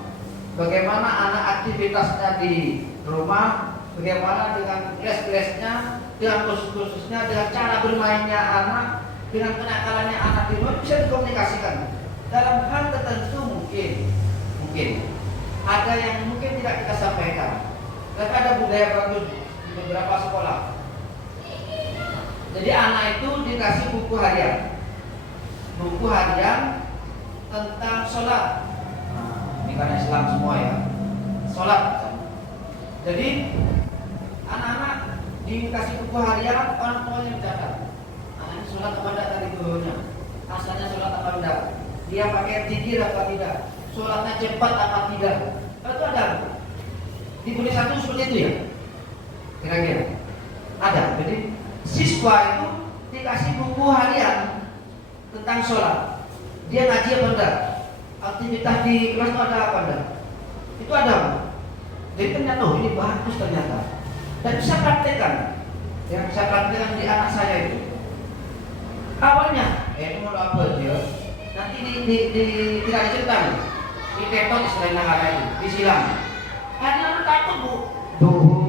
Bagaimana anak aktivitasnya di rumah, bagaimana dengan kelas-kelasnya, dengan kursus-kursusnya, dengan cara bermainnya anak, dengan kenakalannya anak di rumah bisa dikomunikasikan. Dalam hal tertentu mungkin ada yang mungkin tidak kita sampaikan. Dan ada budaya bagus di beberapa sekolah. Jadi anak itu dikasih buku harian tentang sholat. Ini kan Islam semua ya, sholat. Jadi anak-anak dikasih buku harian, orang tuanya mencatat. Anak ini sholat apa tidak tadi gurunya? Asalnya sholat apa tidak? Dia pakai zikir apa tidak? Sholatnya cepat apa tidak? Itu ada. Di buku 1 seperti itu ya. Kira-kira ada. Jadi siswa itu dikasih buku harian tentang sholat. Dia ngaji apa enggak? Aktivitas di kelas itu ada apa enggak? Itu ada. Jadi ternyata ini bagus ternyata. Dan bisa praktekkan. Yang saya praktekkan di anak saya itu. Awalnya, ini mau apa dia? Nanti tidak diceritain. Di ketot istilahnya itu, disilang. Anak takut bu. Tuh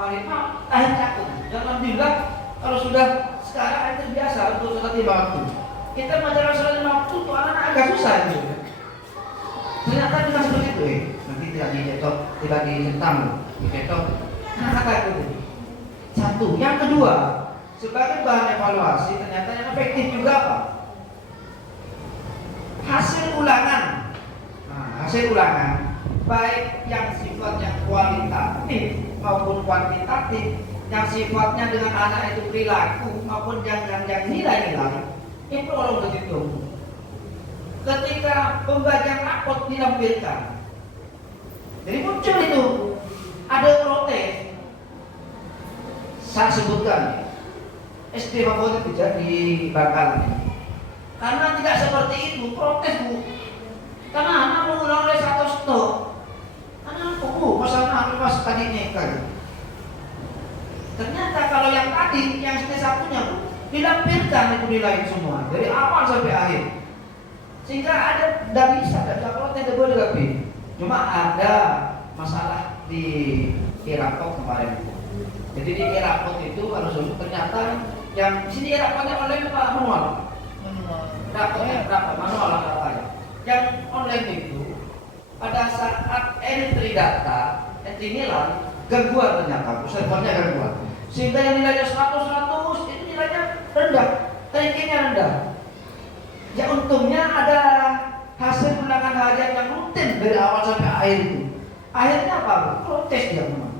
hari akhir takut. Jangan bilang kalau sudah sekarang itu biasa untuk sholat lima waktu. Kita mengajarkan sholat lima waktu untuk anak-anak agak susah gitu. Ternyata bukan seperti itu. Nanti tidak dicetok, tidak dicentang, dicetok. Nah, takut itu. Satu. Yang kedua, sebagai bahan evaluasi ternyata yang efektif juga apa? Hasil ulangan. Nah, hasil ulangan baik yang sifatnya kualitatif maupun kuantitatif, yang sifatnya dengan anak itu perilaku maupun yang nilai-nilai, itu orang begitu. Ketika pembagian rapot dilampirkan, jadi muncul itu ada protes. Saya sebutkan SD favorit tidak di Bangkalan. Karena tidak seperti itu, protes bu. Karena anak mengulang oleh satu stok. Anak bu, masalah pas tadi nikah. Ternyata kalau yang tadi, yang satunya bu, dilampirkan itu nilai semua dari awal sampai akhir. Sehingga ada dari bisa ada protes ada boleh lebih. Cuma ada masalah di rapot kemarin. Jadi di rapot itu kalau ternyata yang di sini rapotnya oleh Pak manual. Rapot manual katanya. Yang online itu pada saat entry data, entry nilai gangguan ternyata, servernya gangguan. Sehingga yang nilainya 100 itu nilainya rendah, rankingnya rendah. Ya untungnya ada hasil ulangan harian yang rutin dari awal sampai akhir itu. Akhirnya apa? Protes dia memang.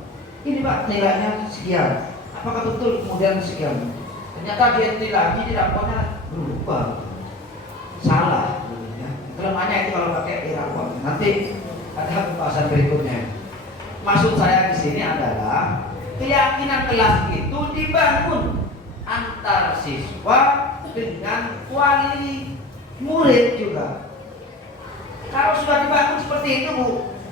Ini Pak nilainya sekian. Apakah betul kemudian sekian? Ternyata dia entry lagi di rapotnya lupa. Salah. Kelemahannya itu kalau pakai rapot. Nanti ada pembahasan berikutnya. Maksud saya di sini adalah keyakinan kelas itu dibangun antar siswa dengan wali murid juga. Kalau sudah dibangun seperti itu bu,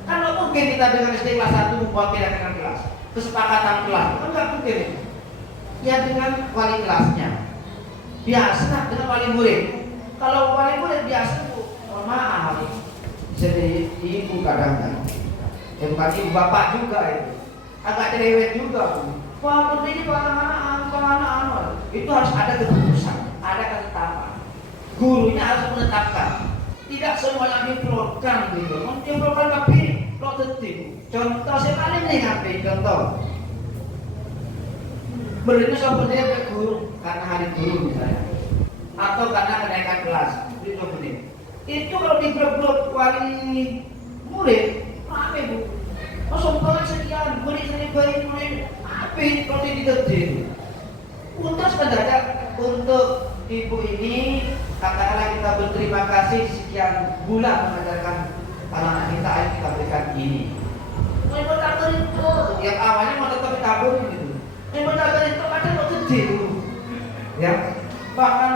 kan nggak mungkin kita dengan SD kelas 1 membuat keyakinan kelas, kesepakatan kelas, kan nggak mungkin. Ya dengan wali kelasnya, biasa dengan wali murid. Kalau wali murid biasa bu, maaf, jadi ibu kadang-kadang. Ya bukan ibu bapak juga itu, agak cerewet juga bu. Wah ini anak-anak itu harus ada keputusan, ada ketetapan. Gurunya harus menetapkan. Tidak semuanya diprogram gitu. Mungkin program tapi prototipe. Contoh sekali nih HP contoh. Berinya seperti ke guru karena hari guru misalnya, atau karena kenaikan kelas. Itu kalau di grup wali murid, rame bu. Sombongan sekian, murid murid, apa kalau digede. Untuk sebenarnya untuk ibu ini katakanlah kita berterima kasih sekian bulan mengajarkan anak-anak kita, ayo kita berikan ini. Mau tabur itu, yang awalnya mau tetap tabur gitu. Mau tabur itu kadang mau gede dulu, ya. Bahkan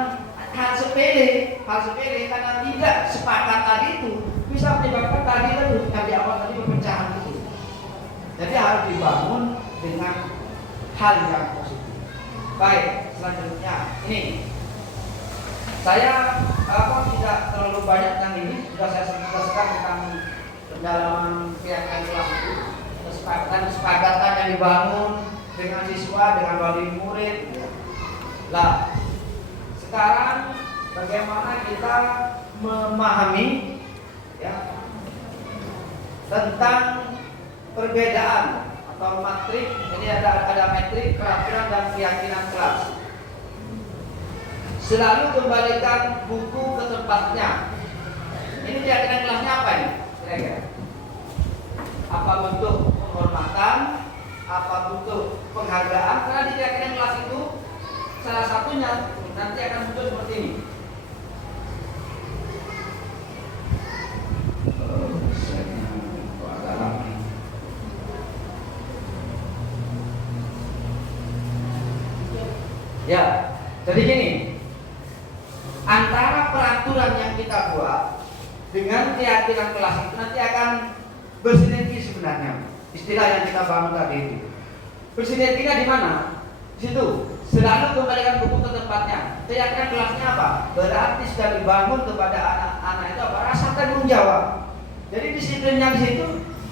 hal sepele karena tidak sepakat tadi itu bisa menyebabkan tadi itu di awal tadi perpecahan itu. Jadi harus dibangun dengan hal yang positif. Baik, selanjutnya ini. Saya tidak terlalu banyak yang ini, sudah saya jelaskan tentang pendalaman keyakinan kelas itu, kesepakatan yang dibangun dengan siswa, dengan wali murid. Lah, sekarang bagaimana kita memahami ya tentang perbedaan atau matrik. Ini ada metrik, peraturan dan keyakinan kelas. Selalu kembalikan buku ke tempatnya. Ini keyakinan kelasnya apa ini? Kira-kira? Apa bentuk penghormatan? Apa bentuk penghargaan? Karena di keyakinan kelas itu salah satunya nanti akan muncul seperti ini. Ya, jadi gini. Antara peraturan yang kita buat dengan keyakinan kelas itu nanti akan bersinergi sebenarnya. Istilah yang kita bangun tadi itu. Bersinerginya di mana? Di situ. Selalu kembalikan buku ke tempatnya. Keyakinan kelasnya apa? Berarti sudah dibangun kepada anak-anak itu apa? Rasa tanggung jawab. Jadi disiplinnya di situ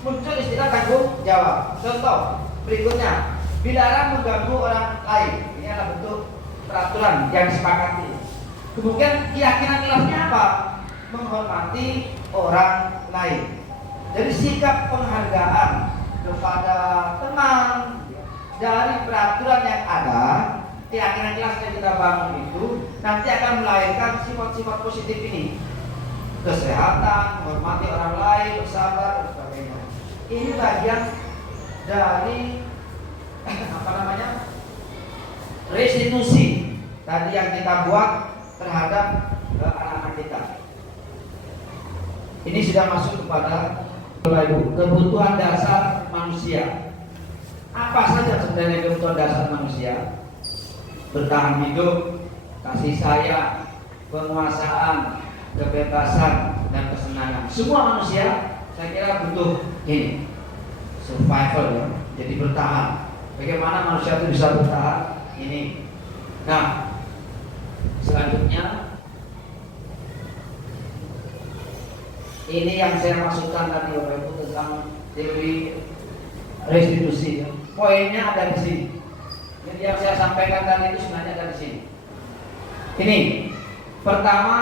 muncul istilah tanggung jawab. Contoh berikutnya, dilarang mengganggu orang lain. Ini adalah bentuk peraturan yang disepakati. Kemudian keyakinan kelasnya apa? Menghormati orang lain. Jadi sikap penghargaan kepada teman dari peraturan yang ada, keyakinan kelas yang kita bangun itu nanti akan melahirkan sifat-sifat positif ini. Kesehatan, menghormati orang lain, bersabar, dan sebagainya. Ini bagian dari restitusi tadi yang kita buat terhadap anak-anak kita. Ini sudah masuk kepada kebutuhan dasar manusia. Apa saja sebenarnya kebutuhan dasar manusia? Bertahan hidup, kasih sayang, penguasaan, kebebasan, dan kesenangan. Semua manusia saya kira butuh ini, survival ya. Jadi bertahan. Bagaimana manusia itu bisa bertahan? Ini. Nah, selanjutnya ini yang saya maksudkan tadi Bapak Ibu tentang teori restitusi. Poinnya ada di sini. Jadi yang saya sampaikan tadi itu sebenarnya ada di sini. Ini pertama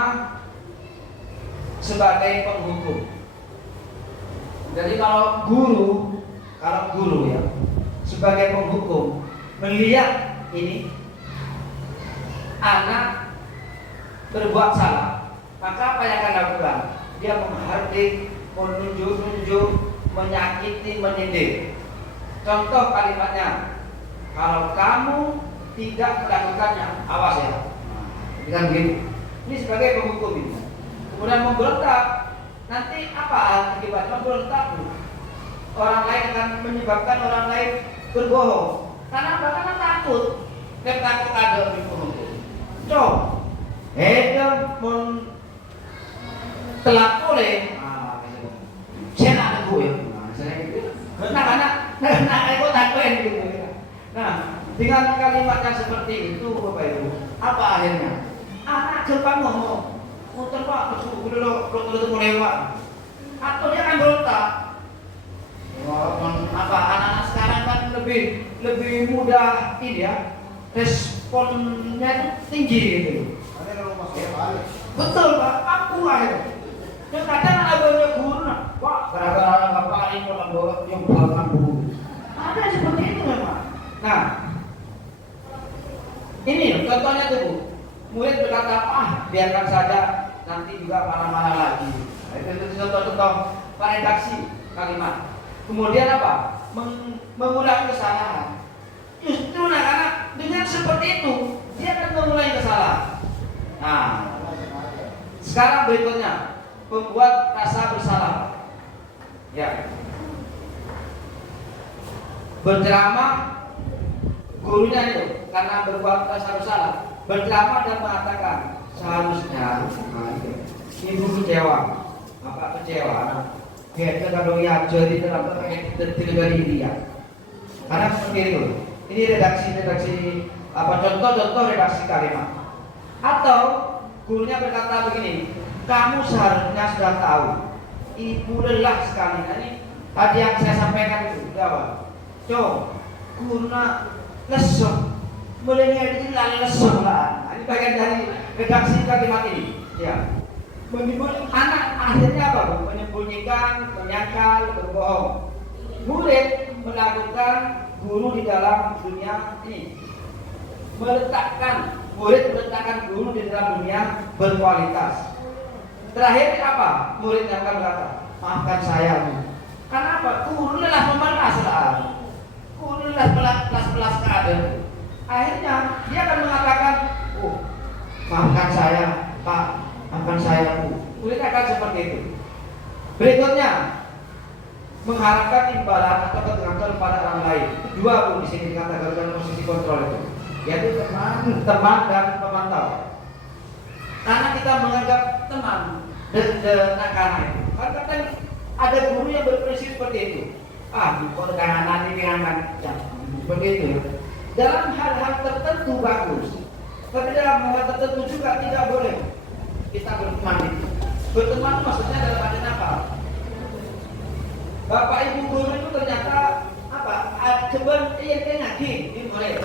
sebagai penghukum. Jadi kalau guru ya sebagai penghukum melihat ini anak berbuat salah, maka apa yang akan dilakukan? Dia menghardik, menunjuk, menyakiti, menyindir. Contoh kalimatnya, kalau kamu tidak melakukannya, awas ya. Ini kan begitu. Ini sebagai penghukum ini. Kemudian memberontak, nanti apa akibatnya? Memberontak. Orang lain akan menyebabkan orang lain berbohong. Karena apa? Karena takut. Dia takut ada di penghukum. Coba, dia telah boleh. Saya nak ada gue. Nah, aku takuin gitu. Nah, dengan kalimat yang seperti itu, Bapak Ibu, apa akhirnya? Anak Jepang ngomong, muter Pak, terus mulai Pak. Atau dia akan berontak. Anak-anak sekarang kan lebih mudah ini ya, responnya tinggi gitu. Betul Pak, aku akhirnya. Dan kadang ada banyak guru, Pak, gara-gara bapak ini orang dorong yang belakang guru. Ada seperti itu memang. Nah, ini contohnya tuh Bu. Murid berkata, biarkan saja, nanti juga marah-marah lagi. Itu contoh-contoh redaksi kalimat. Kemudian apa? Mengulangi kesalahan. Justru anak-anak dengan seperti itu dia akan mengulangi kesalahan. Nah, sekarang berikutnya membuat rasa bersalah. Ya. Berceramah gurunya itu karena berbuat rasa bersalah. Berceramah dan mengatakan seharusnya ibu kecewa, bapak kecewa. Kita kalau ya jadi terlalu dari dia. Karena seperti itu. Ini redaksi contoh redaksi kalimat. Atau gurunya berkata begini, kamu seharusnya sudah tahu ibu lelah sekali. Nah, ini tadi yang saya sampaikan itu apa? Guna lesu, mulainya itu lesu lah. Ini bagian dari redaksi kalimat ini. Ya. Menimbulkan anak akhirnya apa? Menyembunyikan, menyangkal, berbohong. Murid melakukan guru di dalam dunia ini. Murid meletakkan guru di dalam dunia berkualitas. Terakhir apa? Murid yang akan berkata, maafkan saya Bu. Karena apa? Guru lelah memelas lah. Guru lelah pelas keadaan. Akhirnya dia akan mengatakan, maafkan saya Pak, maafkan saya Bu. Murid akan seperti itu. Berikutnya, mengharapkan imbalan atau keterangan pada orang lain. Dua Bu di sini dikatakan dalam posisi kontrol itu, yaitu teman dan pemantau. Karena kita menganggap teman anak-anak itu. Karena ada guru yang berprinsip seperti itu. Kalau kanan ini seperti itu. Dalam hal-hal tertentu bagus, tapi dalam hal tertentu juga tidak boleh kita berteman itu. Berteman maksudnya dalam arti apa? Bapak Ibu guru itu ternyata Coba iya ngaji ini boleh.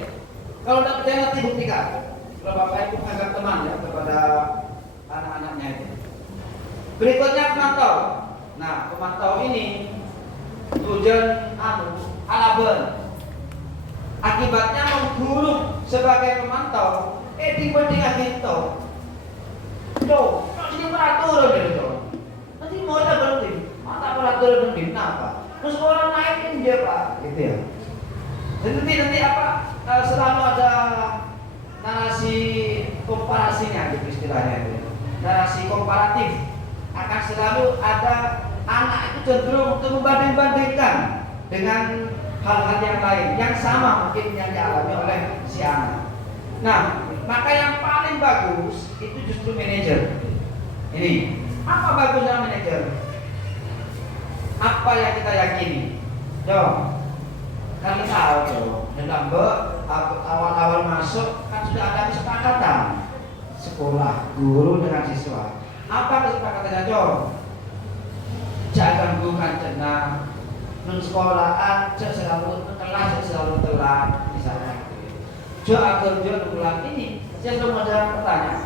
Kalau tidak percaya nanti buktikan. Kalau Bapak Ibu menganggap teman ya kepada anak-anaknya itu. Berikutnya pemantau. Nah, pemantau ini tujuan alaben. Akibatnya mengguru sebagai pemantau. Di pentingan itu. Tuh, ini peraturan itu. Nanti mau ada berhenti. Mata peraturan berhenti apa? Terus orang naikin dia Pak, gitu ya. Dan nanti apa? Selalu ada narasi komparasinya gitu istilahnya itu. Narasi komparatif akan selalu ada anak itu cenderung untuk membanding-bandingkan dengan hal-hal yang lain yang sama mungkin yang dialami oleh si anak. Nah, maka yang paling bagus itu justru manajer. Ini apa bagusnya manajer? Apa yang kita yakini? Kan kita tahu dalam awal-awal masuk kan sudah ada kesepakatan sekolah guru dengan siswa. Apa kesepakatannya Jangan ganggukan tenang. Nun sekolahan selalu kelas selalu telat misalnya. Agar ulang ini. Saya selalu ada pertanyaan.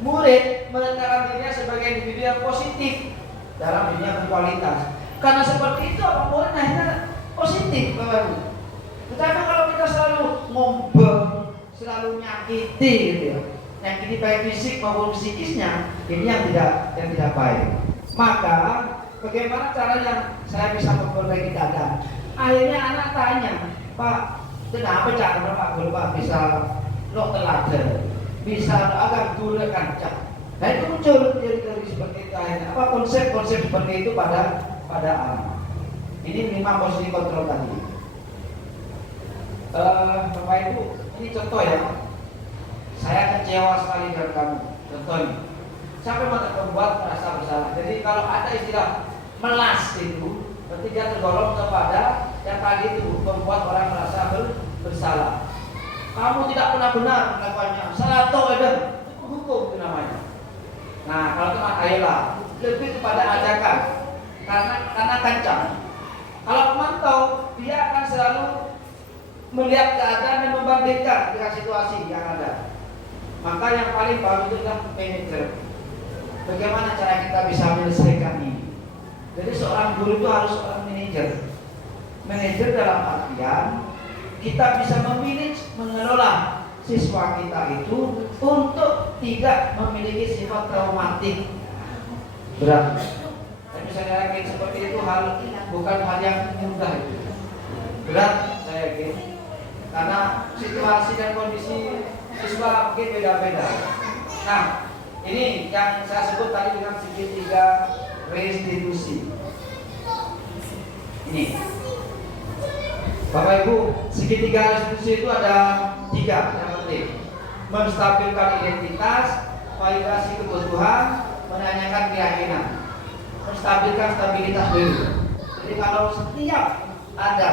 Murid meletakkan dirinya sebagai individu yang positif dalam dunia berkualitas. Karena seperti itu apa murid akhirnya positif Bapak Ibu. Tetapi kalau kita selalu ngombang, selalu nyakiti gitu ya. Nyakiti baik fisik maupun psikisnya, ini yang tidak baik. Maka bagaimana cara yang saya bisa memperbaiki keadaan? Akhirnya anak tanya, Pak, kenapa cara Pak Guru Pak bisa lo teladan, bisa agak guru kancah. Nah itu muncul teori seperti itu akhirnya. Apa konsep-konsep seperti itu pada anak. Ini 5 posisi kontrol tadi. Bapak Ibu, ini contoh ya. Saya kecewa sekali dengan kamu. Contoh ini. Siapa yang membuat merasa bersalah? Jadi kalau ada istilah melas itu, berarti dia tergolong kepada yang tadi itu membuat orang merasa bersalah. Kamu tidak pernah benar melakukannya. Salah atau ada hukum itu namanya. Nah, kalau teman ayolah lebih kepada ajakan. Karena kancang. Kalau pemantau, dia akan selalu melihat keadaan dan membandingkan dengan situasi yang ada. Maka yang paling bagus itu adalah manajer. Bagaimana cara kita bisa menyelesaikan ini? Jadi seorang guru itu harus seorang manajer. Manajer dalam artian kita bisa memilih mengelola siswa kita itu untuk tidak memiliki sifat traumatik berat. Saya yakin seperti itu bukan hal yang mudah itu. Berat saya yakin. Karena situasi dan kondisi siswa mungkin beda-beda. Nah, ini yang saya sebut tadi dengan segitiga restitusi. Ini. Bapak Ibu, segitiga restitusi itu ada 3 yang penting. Menstabilkan identitas, validasi kebutuhan, menanyakan keyakinan. Menstabilkan stabilitas dulu. Jadi kalau setiap ada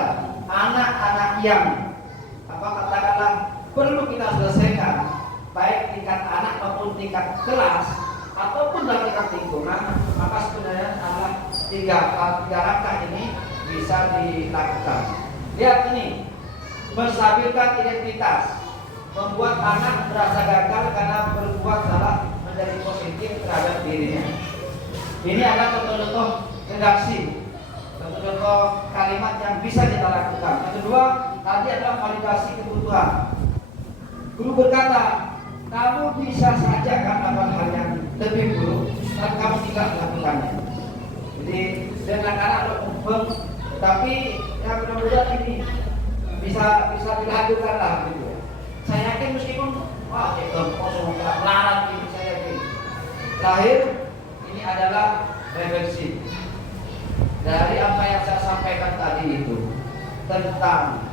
anak-anak yang katakanlah perlu kita selesaikan, baik tingkat anak maupun tingkat kelas ataupun dalam tingkat lingkungan, maka sebenarnya adalah 3 langkah ini bisa dilakukan. Lihat ini, menstabilkan identitas, membuat anak merasa gagal karena berbuat salah menjadi positif terhadap dirinya. Ini adalah contoh-contoh redaksi, contoh-contoh kalimat yang bisa kita lakukan. Yang kedua, tadi adalah validasi kebutuhan. Guru berkata, kamu bisa saja kan melakukan hal yang lebih buruk, dan kamu tidak melakukannya. Jadi dengan anak berkembang, tapi yang mudah-mudahan ini bisa dilakukan lah gitu. Saya yakin meskipun kosong melarat ini, saya yakin lahir ini adalah refleksi dari apa yang saya sampaikan tadi itu tentang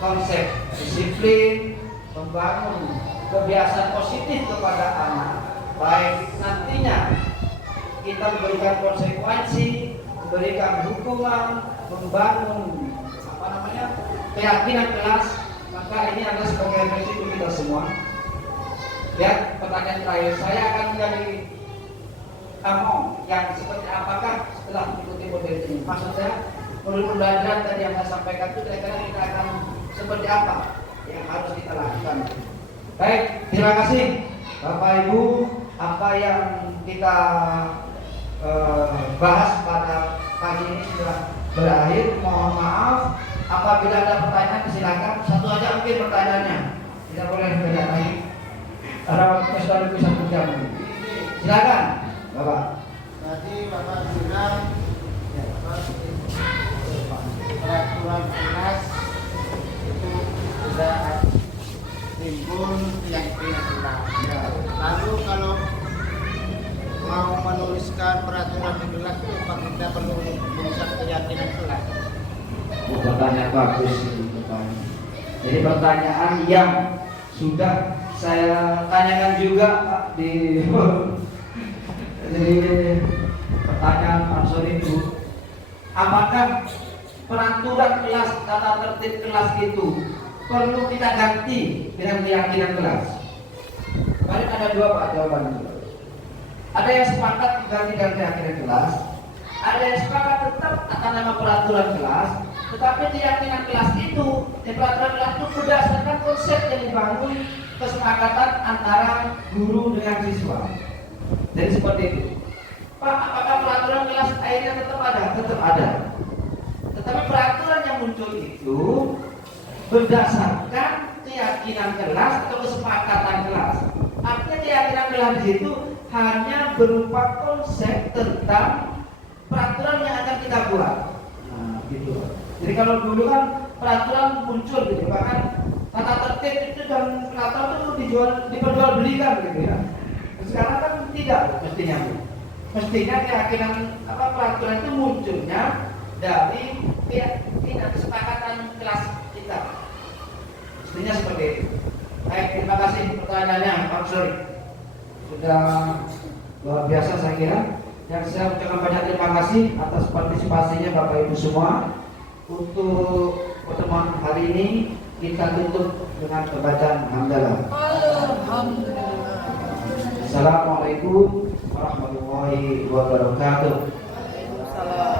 konsep disiplin, membangun kebiasaan positif kepada anak, baik nantinya kita memberikan konsekuensi, memberikan hukuman, membangun keyakinan kelas, maka ini adalah sebagai refleksi untuk kita semua. Ya, pertanyaan terakhir, saya akan menjadi yang seperti apakah setelah mengikuti model ini? Maksudnya pembelajaran tadi yang saya sampaikan itu kira-kira kita akan seperti apa yang harus kita lakukan. Baik, terima kasih Bapak Ibu. Apa yang kita bahas pada pagi ini sudah berakhir. Mohon maaf apabila ada pertanyaan, silakan. Satu aja mungkin pertanyaannya, tidak boleh banyak lagi karena waktunya sudah lebih 1 jam. Silakan Bapak. Tadi Bapak bilang peraturan dinas itu sudah timbul keyakinan kelas. Lalu kalau mau menuliskan peraturan di kelas itu Pak, kita perlu menuliskan keyakinan kelas. Pertanyaan bagus ini, Bapak. Jadi pertanyaan yang sudah saya tanyakan juga Pak di jadi pertanyaan Pak Sori itu, apakah peraturan kelas, tata tertib kelas itu perlu kita ganti dengan keyakinan kelas? Kemarin ada 2 Pak jawaban itu. Ada yang sepakat ganti dengan keyakinan kelas, ada yang sepakat tetap akan nama peraturan kelas, tetapi keyakinan kelas itu, di peraturan kelas itu berdasarkan konsep yang dibangun kesepakatan antara guru dengan siswa. Jadi seperti itu. Pak, apakah peraturan kelas akhirnya tetap ada? Tetap ada. Tetapi peraturan yang muncul itu berdasarkan keyakinan kelas atau kesepakatan kelas. Artinya keyakinan kelas di situ hanya berupa konsep tentang peraturan yang akan kita buat. Nah, gitu. Jadi kalau dulu kan peraturan muncul gitu, bahkan tata tertib itu dan peraturan itu diperjualbelikan gitu ya. Sekarang kan tidak mestinya. Mestinya keyakinan peraturan itu munculnya dari keyakinan kesepakatan kelas kita. Mestinya seperti itu. Baik, terima kasih pertanyaannya Pak Sori. Sudah luar biasa saya kira. Dan saya ucapkan banyak terima kasih atas partisipasinya Bapak Ibu semua. Untuk pertemuan hari ini kita tutup dengan pembacaan hamdalah. Assalamualaikum warahmatullahi wabarakatuh. Salam.